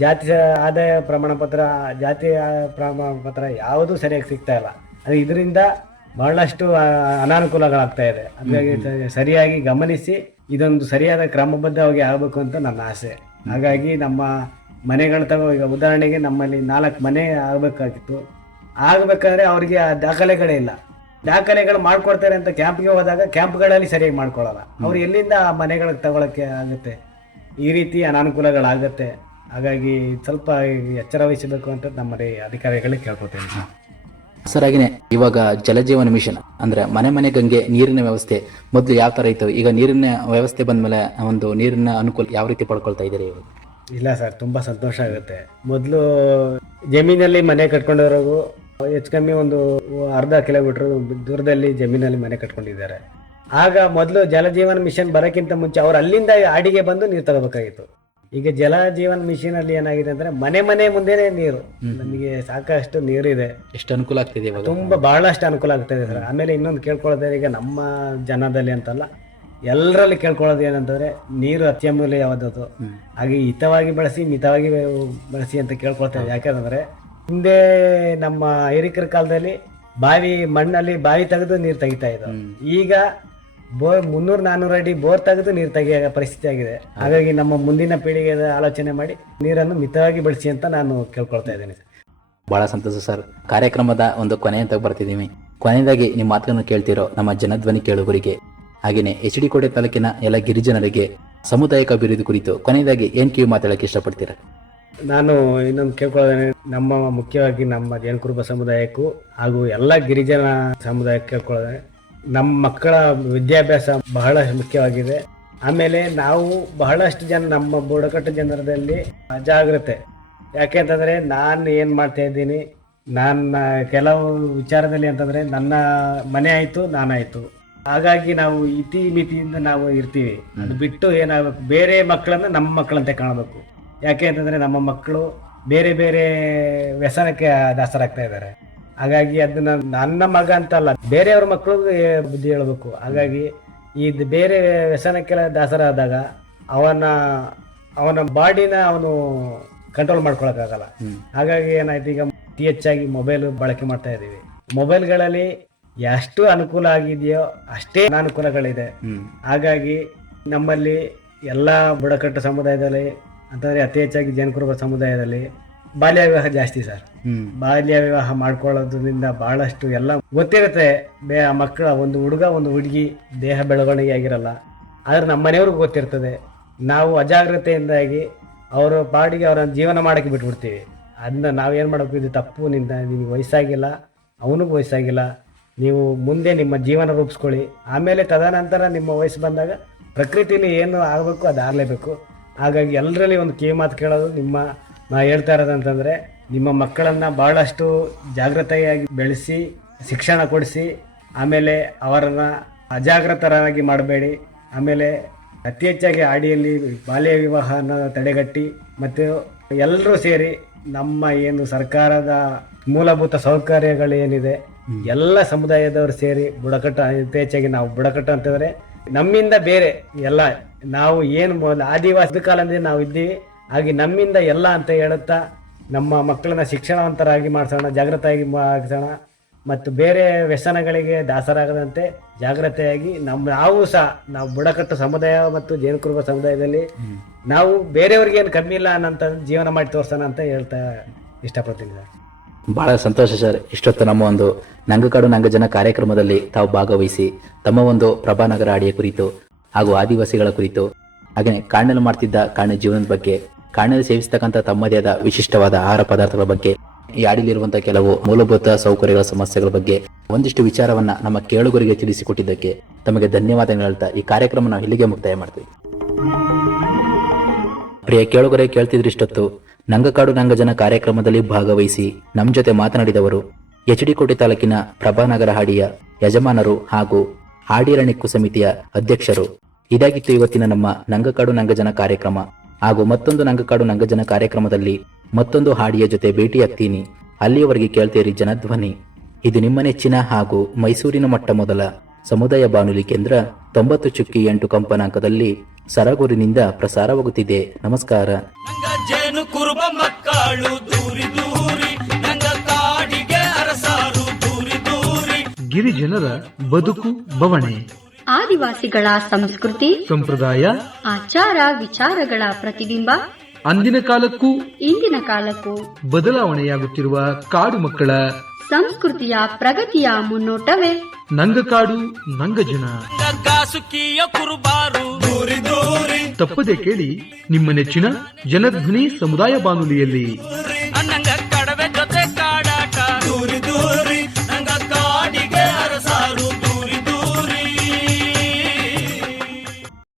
ಜಾತಿ ಆದಾಯ ಪ್ರಮಾಣ ಪತ್ರ ಜಾತಿ ಪ್ರಮಾಣ ಪತ್ರ ಯಾವುದೂ ಸರಿಯಾಗಿ ಸಿಗ್ತಾ ಇಲ್ಲ. ಅದು ಇದರಿಂದ ಬಹಳಷ್ಟು ಅನಾನುಕೂಲಗಳಾಗ್ತಾ ಇದೆ. ಹಾಗಾಗಿ ಸರಿಯಾಗಿ ಗಮನಿಸಿ ಇದೊಂದು ಸರಿಯಾದ ಕ್ರಮಬದ್ಧವಾಗಿ ಆಗಬೇಕು ಅಂತ ನನ್ನ ಆಸೆ. ಹಾಗಾಗಿ ನಮ್ಮ ಮನೆಗಳ ತಗೋ ಈಗ ಉದಾಹರಣೆಗೆ ನಮ್ಮಲ್ಲಿ ನಾಲ್ಕು ಮನೆ ಆಗಬೇಕಾಗಿತ್ತು. ಆಗಬೇಕಾದ್ರೆ ಅವರಿಗೆ ಆ ದಾಖಲೆಗಳೇ ಇಲ್ಲ. ದಾಖಲೆಗಳು ಮಾಡ್ಕೊಡ್ತಾರೆ ಅಂತ ಕ್ಯಾಂಪ್ಗೆ ಹೋದಾಗ ಕ್ಯಾಂಪ್ಗಳಲ್ಲಿ ಸರಿಯಾಗಿ ಮಾಡ್ಕೊಳ್ಳಲ್ಲ ಅವ್ರು ಎಲ್ಲಿಂದ ಆ ಮನೆಗಳಿಗೆ ತಗೊಳಕ್ಕೆ ಆಗುತ್ತೆ? ಈ ರೀತಿ ಅನಾನುಕೂಲಗಳಾಗುತ್ತೆ. ಹಾಗಾಗಿ ಸ್ವಲ್ಪ ಎಚ್ಚರ ವಹಿಸಬೇಕು ಅಂತ ನಮ್ಮಲ್ಲಿ ಅಧಿಕಾರಿಗಳಿಗೆ ಕೇಳ್ಕೊತೇನೆ. ಸರ್ ಹಾಗೇನೆ ಇವಾಗ ಜಲಜೀವನ ಮಿಷನ್ ಅಂದ್ರೆ ಮನೆ ಮನೆ ಗಂಗೆ ನೀರಿನ ವ್ಯವಸ್ಥೆ ಮೊದಲು ಯಾವ ತರ ಇತ್ತು? ಈಗ ನೀರಿನ ವ್ಯವಸ್ಥೆ ಬಂದ್ಮೇಲೆ ಒಂದು ನೀರಿನ ಅನುಕೂಲ ಯಾವ ರೀತಿ ಪಡ್ಕೊಳ್ತಾ ಇದ್ದೀರಿ ಇವಾಗ? ಇಲ್ಲ ಸರ್ ತುಂಬಾ ಸಂತೋಷ ಆಗುತ್ತೆ. ಮೊದಲು ಜಮೀನಲ್ಲಿ ಮನೆ ಕಟ್ಕೊಂಡಿರೋರು ಹೆಚ್ಚು ಕಮ್ಮಿ ಒಂದು ಅರ್ಧ ಕಿಲೋಮೀಟರ್ ದೂರದಲ್ಲಿ ಜಮೀನಲ್ಲಿ ಮನೆ ಕಟ್ಕೊಂಡಿದ್ದಾರೆ. ಆಗ ಮೊದಲು ಜಲಜೀವನ ಮಿಷನ್ ಬರೋಕ್ಕಿಂತ ಮುಂಚೆ ಅವ್ರು ಅಲ್ಲಿಂದ ಅಡಿಗೆ ಬಂದು ನೀರು ತಗೋಬೇಕಾಗಿತ್ತು. ಈಗ ಜಲ ಜೀವನ ಮಿಷನ್ ಅಲ್ಲಿ ಏನಾಗಿದೆ ಅಂದ್ರೆ ಮನೆ ಮನೆ ಮುಂದೆನೆ ನೀರು. ನಮಗೆ ಸಾಕಷ್ಟು ನೀರು ಇದೆ ಎಷ್ಟು ಅನುಕೂಲ ಆಗ್ತಿದೆ ಇವಾಗ? ತುಂಬಾ ಬಹಳಷ್ಟು ಅನುಕೂಲ ಆಗ್ತದೆ ಸರ್. ಆಮೇಲೆ ಇನ್ನೊಂದು ಕೇಳ್ಕೊಳ್ಳೋದ್ರೆ ಈಗ ನಮ್ಮ ಜನದಲ್ಲಿ ಅಂತಲ್ಲ ಎಲ್ಲರಲ್ಲಿ ಕೇಳ್ಕೊಳ್ಳೋದು ಏನಂತಂದ್ರೆ ನೀರು ಅತ್ಯಮೂಲ್ಯವಾದದ್ದು ಹಾಗೆ ಹಿತವಾಗಿ ಬಳಸಿ ಮಿತವಾಗಿ ಬಳಸಿ ಅಂತ ಕೇಳ್ಕೊಳ್ತಾ ಇದ್ದೀವಿ ಯಾಕಂದ್ರೆ ಹಿಂದೆ ನಮ್ಮ ಹಿರಿಕರ ಕಾಲದಲ್ಲಿ ಬಾವಿ ಮಣ್ಣಲ್ಲಿ ಬಾವಿ ತೆಗೆದು ನೀರು ತೆಗಿತಾ ಇದ್ರು. ಈಗ ಬೋರ್ ಮುನ್ನೂರ್ ನಾನ್ನೂರು ಅಡಿ ಬೋರ್ ತೆಗೆದು ನೀರು ತೆಗಿಯೋ ಪರಿಸ್ಥಿತಿ ಆಗಿದೆ. ಹಾಗಾಗಿ ನಮ್ಮ ಮುಂದಿನ ಪೀಳಿಗೆ ಆಲೋಚನೆ ಮಾಡಿ ನೀರನ್ನು ಮಿತವಾಗಿ ಬಳಸಿ ಅಂತ ನಾನು ಕೇಳ್ಕೊಳ್ತಾ ಇದ್ದೇನೆ. ಬಹಳ ಸಂತೋಷ ಸರ್. ಕಾರ್ಯಕ್ರಮದ ಒಂದು ಕೊನೆ ಅಂತ ಬರ್ತಿದ್ದೀವಿ. ಕೊನೆಯದಾಗಿ ನಿಮ್ಮ ಮಾತನ್ನು ಕೇಳ್ತಿರೋ ನಮ್ಮ ಜನಧ್ವನಿ ಕೇಳುಗರಿಗೆ ಹಾಗೇನೆ ಎಚ್ ಡಿ ಕೋಟೆ ತಾಲೂಕಿನ ಎಲ್ಲ ಗಿರಿಜನರಿಗೆ ಸಮುದಾಯಿಕ ಅಭಿವೃದ್ಧಿ ಕುರಿತು ಕೊನೆಯದಾಗಿ ಏನ್ ಕಿವಿ ಮಾತಾಡಕ್ಕೆ ಇಷ್ಟಪಡ್ತೀರಾ? ನಾನು ಇನ್ನೊಂದು ಕೇಳ್ಕೊಳ್ಳೋದೇನೆ ನಮ್ಮ ಮುಖ್ಯವಾಗಿ ನಮ್ಮ ಜೇನುಕುರುಬ ಸಮುದಾಯಕ್ಕೂ ಹಾಗೂ ಎಲ್ಲ ಗಿರಿಜನ ಸಮುದಾಯಕ್ಕೆ ಕೇಳ್ಕೊಳ್ಳೋದೇ ನಮ್ಮ ಮಕ್ಕಳ ವಿದ್ಯಾಭ್ಯಾಸ ಬಹಳ ಮುಖ್ಯವಾಗಿದೆ. ಆಮೇಲೆ ನಾವು ಬಹಳಷ್ಟು ಜನ ನಮ್ಮ ಬುಡಕಟ್ಟು ಜನರದಲ್ಲಿ ಯಾಕೆ ಅಂತಂದರೆ ನಾನು ಏನು ಮಾಡ್ತಾ ಇದ್ದೀನಿ, ನನ್ನ ಕೆಲವು ವಿಚಾರದಲ್ಲಿ ಅಂತಂದ್ರೆ ನನ್ನ ಮನೆ ಆಯ್ತು ನಾನಾಯ್ತು ಹಾಗಾಗಿ ನಾವು ಇತಿ ಮಿತಿಯಿಂದ ನಾವು ಇರ್ತೀವಿ. ಅದು ಬಿಟ್ಟು ಏನಾಗಬೇಕು, ಬೇರೆ ಮಕ್ಕಳನ್ನ ನಮ್ಮ ಮಕ್ಕಳಂತೆ ಕಾಣಬೇಕು. ಯಾಕೆ ಅಂತಂದ್ರೆ ನಮ್ಮ ಮಕ್ಕಳು ಬೇರೆ ಬೇರೆ ವ್ಯಸನಕ್ಕೆ ದಾಸರಾಗ್ತಾ ಇದ್ದಾರೆ. ಹಾಗಾಗಿ ಅದನ್ನ ನನ್ನ ಮಗ ಅಂತಲ್ಲ ಬೇರೆಯವ್ರ ಮಕ್ಕಳು ಬುದ್ಧಿ ಹೇಳ್ಬೇಕು. ಹಾಗಾಗಿ ಇದು ಬೇರೆ ವ್ಯಸನಕ್ಕೆಲ್ಲ ದಾಸರಾದಾಗ ಅವನ ಅವನ ಬಾಡಿನ ಅವನು ಕಂಟ್ರೋಲ್ ಮಾಡ್ಕೊಳಕ್ಕಾಗಲ್ಲ. ಹಾಗಾಗಿ ಏನಾಯ್ತು ಈಗ ಅತಿ ಹೆಚ್ಚಾಗಿ ಮೊಬೈಲ್ ಬಳಕೆ ಮಾಡ್ತಾ ಇದೀವಿ ಮೊಬೈಲ್ಗಳಲ್ಲಿ ಎಷ್ಟು ಅನುಕೂಲ ಆಗಿದೆಯೋ ಅಷ್ಟೇ ಅನಾನುಕೂಲಗಳಿದೆ. ಹಾಗಾಗಿ ನಮ್ಮಲ್ಲಿ ಎಲ್ಲ ಬುಡಕಟ್ಟು ಸಮುದಾಯದಲ್ಲಿ ಅಂತಂದ್ರೆ ಅತಿ ಹೆಚ್ಚಾಗಿ ಜೇನುಕುರುಬ ಸಮುದಾಯದಲ್ಲಿ ಬಾಲ್ಯ ವಿವಾಹ ಜಾಸ್ತಿ ಸರ್. ಬಾಲ್ಯ ವಿವಾಹ ಮಾಡ್ಕೊಳ್ಳೋದ್ರಿಂದ ಬಹಳಷ್ಟು ಎಲ್ಲ ಗೊತ್ತಿರುತ್ತೆ. ಬೇ ಆ ಮಕ್ಕಳ ಒಂದು ಹುಡುಗ ಒಂದು ಹುಡುಗಿ ದೇಹ ಬೆಳವಣಿಗೆ ಆಗಿರಲ್ಲ. ಆದರೆ ನಮ್ಮ ಮನೆಯವ್ರಿಗೂ ಗೊತ್ತಿರ್ತದೆ. ನಾವು ಅಜಾಗ್ರತೆಯಿಂದಾಗಿ ಅವರ ಪಾಡಿಗೆ ಅವರ ಜೀವನ ಮಾಡೋಕ್ಕೆ ಬಿಟ್ಬಿಡ್ತೀವಿ. ಅದನ್ನ ನಾವೇನು ಮಾಡಬೇಕು? ಇದು ತಪ್ಪು ನಿಂದ ನಿಮಗೆ ವಯಸ್ಸಾಗಿಲ್ಲ ಅವನಿಗೂ ವಯಸ್ಸಾಗಿಲ್ಲ. ನೀವು ಮುಂದೆ ನಿಮ್ಮ ಜೀವನ ರೂಪಿಸ್ಕೊಳ್ಳಿ. ಆಮೇಲೆ ತದನಂತರ ನಿಮ್ಮ ವಯಸ್ಸು ಬಂದಾಗ ಪ್ರಕೃತಿಲಿ ಏನು ಆಗಬೇಕು ಅದು ಆಗಲೇಬೇಕು. ಹಾಗಾಗಿ ಎಲ್ಲರಲ್ಲಿ ಒಂದು ಕಿವಿ ಮಾತು ಕೇಳೋದು ನಿಮ್ಮ ನಾ ಹೇಳ್ತಾ ಇರೋದಂತಂದರೆ ನಿಮ್ಮ ಮಕ್ಕಳನ್ನು ಭಾಳಷ್ಟು ಜಾಗೃತೆಯಾಗಿ ಬೆಳೆಸಿ ಶಿಕ್ಷಣ ಕೊಡಿಸಿ ಆಮೇಲೆ ಅವರನ್ನು ಅಜಾಗೃತರಾಗಿ ಮಾಡಬೇಡಿ. ಆಮೇಲೆ ಅತಿ ಹೆಚ್ಚಾಗಿ ಆಡಿಯಲ್ಲಿ ಬಾಲ್ಯ ವಿವಾಹನ ತಡೆಗಟ್ಟಿ ಮತ್ತು ಎಲ್ಲರೂ ಸೇರಿ ನಮ್ಮ ಏನು ಸರ್ಕಾರದ ಮೂಲಭೂತ ಸೌಕರ್ಯಗಳೇನಿದೆ ಎಲ್ಲ ಸಮುದಾಯದವರು ಸೇರಿ ಬುಡಕಟ್ಟು ಅತಿ ಹೆಚ್ಚಾಗಿ ನಾವು ಬುಡಕಟ್ಟು ಅಂತಂದರೆ ನಮ್ಮಿಂದ ಬೇರೆ ಎಲ್ಲ ನಾವು ಏನು ಮೊದಲು ಆದಿವಾಸಿ ಕಾಲದಿಂದ ನಾವು ಇದ್ದೀವಿ. ಹಾಗೆ ನಮ್ಮಿಂದ ಎಲ್ಲ ಅಂತ ಹೇಳುತ್ತಾ ನಮ್ಮ ಮಕ್ಕಳನ್ನ ಶಿಕ್ಷಣವಂತರಾಗಿ ಮಾಡಿಸೋಣ ಜಾಗೃತಿಯಾಗಿ ಮಾಡಿಸೋಣ ಮತ್ತು ಬೇರೆ ವ್ಯಸನಗಳಿಗೆ ದಾಸರಾಗದಂತೆ ಜಾಗ್ರತೆಯಾಗಿ ನಮ್ಮ ನಾವು ಸಹ ನಾವು ಬುಡಕಟ್ಟು ಸಮುದಾಯ ಮತ್ತು ಜೇನುಕುರುಬ ಸಮುದಾಯದಲ್ಲಿ ನಾವು ಬೇರೆಯವ್ರಿಗೆ ಏನು ಕಮ್ಮಿ ಇಲ್ಲ ಅನ್ನಂತ ಜೀವನ ಮಾಡಿ ತೋರ್ಸೋಣ ಅಂತ ಹೇಳ್ತಾ ಇಷ್ಟಪಡ್ತೀನಿ ಸರ್. ಬಹಳ ಸಂತೋಷ ಸರ್ ಇಷ್ಟೊತ್ತು ನಮ್ಮ ಒಂದು ನಂಗಕಾಡು ನಂಗಜನ ಕಾರ್ಯಕ್ರಮದಲ್ಲಿ ತಾವು ಭಾಗವಹಿಸಿ ತಮ್ಮ ಒಂದು ಪ್ರಭಾನಗರ ಆಡಿಯ ಕುರಿತು ಹಾಗೂ ಆದಿವಾಸಿಗಳ ಕುರಿತು. ಹಾಗೆ ಕಾಣಲು ಮಾಡ್ತಿದ್ದ ಕಾಣ ಜೀವನದ ಬಗ್ಗೆ ಕಾಣಲು ಸೇವಿಸತಕ್ಕಂಥ ತಮ್ಮದೇ ಆದ ವಿಶಿಷ್ಟವಾದ ಆಹಾರ ಪದಾರ್ಥಗಳ ಬಗ್ಗೆ, ಈ ಆಡಿಲಿರುವಂತಹ ಕೆಲವು ಮೂಲಭೂತ ಸೌಕರ್ಯಗಳ ಸಮಸ್ಯೆಗಳ ಬಗ್ಗೆ ಒಂದಿಷ್ಟು ವಿಚಾರವನ್ನ ನಮ್ಮ ಕೇಳುಗರಿಗೆ ತಿಳಿಸಿಕೊಟ್ಟಿದ್ದಕ್ಕೆ ತಮಗೆ ಧನ್ಯವಾದಗಳು ಹೇಳ್ತಾ ಈ ಕಾರ್ಯಕ್ರಮ ನಾವು ಇಲ್ಲಿಗೆ ಮುಕ್ತಾಯ ಮಾಡ್ತೀವಿ. ಪ್ರಿಯ ಕೇಳುಗರೆ, ಕೇಳ್ತಿದ್ರೆ ಇಷ್ಟೊತ್ತು. ನಂಗಕಾಡು ನಂಗಜನ ಕಾರ್ಯಕ್ರಮದಲ್ಲಿ ಭಾಗವಹಿಸಿ ನಮ್ಮ ಜೊತೆ ಮಾತನಾಡಿದವರು ಎಚ್ ಡಿ ಕೋಟೆ ತಾಲೂಕಿನ ಪ್ರಭಾನಗರ ಹಾಡಿಯ ಯಜಮಾನರು ಹಾಗೂ ಹಾಡಿರಣಿಕ್ಕು ಸಮಿತಿಯ ಅಧ್ಯಕ್ಷರು ಇದಾಗಿತ್ತು ಇವತ್ತಿನ ನಮ್ಮ ನಂಗಕಾಡು ನಂಗಜನ ಕಾರ್ಯಕ್ರಮ. ಹಾಗೂ ಮತ್ತೊಂದು ನಂಗಕಾಡು ನಂಗಜನ ಕಾರ್ಯಕ್ರಮದಲ್ಲಿ ಮತ್ತೊಂದು ಹಾಡಿಯ ಜೊತೆ ಭೇಟಿಯಾಗ್ತೀನಿ. ಅಲ್ಲಿಯವರೆಗೆ ಕೇಳ್ತೀರಿ ಜನಧ್ವನಿ. ಇದು ನಿಮ್ಮ ನೆಚ್ಚಿನ ಹಾಗೂ ಮೈಸೂರಿನ ಮಟ್ಟ ಮೊದಲ ಸಮುದಾಯ ಬಾನುಲಿ ಕೇಂದ್ರ ತೊಂಬತ್ತು ಚುಕ್ಕಿ ಎಂಟು ಕಂಪನಾಂಕದಲ್ಲಿ ಸರಗೂರಿನಿಂದ ಪ್ರಸಾರವಾಗುತ್ತಿದೆ. ನಮಸ್ಕಾರ. ನಂಗ ಜೇನು ದೂರಿ ದೂರಿ ನಂಗ ಅರಸಾರು ದೂರಿ ದೂರಿ. ಗಿರಿಜನರ ಬದುಕು ಬವಣೆ. ಆದಿವಾಸಿಗಳ ಸಂಸ್ಕೃತಿ ಸಂಪ್ರದಾಯ ಆಚಾರ ವಿಚಾರಗಳ ಪ್ರತಿಬಿಂಬ ಅಂದಿನ ಕಾಲಕ್ಕೂ ಇಂದಿನ ಕಾಲಕ್ಕೂ ಬದಲಾವಣೆಯಾಗುತ್ತಿರುವ ಕಾಡು ಮಕ್ಕಳ ಸಂಸ್ಕೃತಿಯ ಪ್ರಗತಿಯ ಮುನ್ನೋಟವೇ. ನಂಗಕಾಡು ನಂಗಜನ ನಂಗ ಜನ. ತಪ್ಪದೆ ಕೇಳಿ ನಿಮ್ಮ ನೆಚ್ಚಿನ ಜನಧ್ವನಿ ಸಮುದಾಯ ಬಾನುಲಿಯಲ್ಲಿ.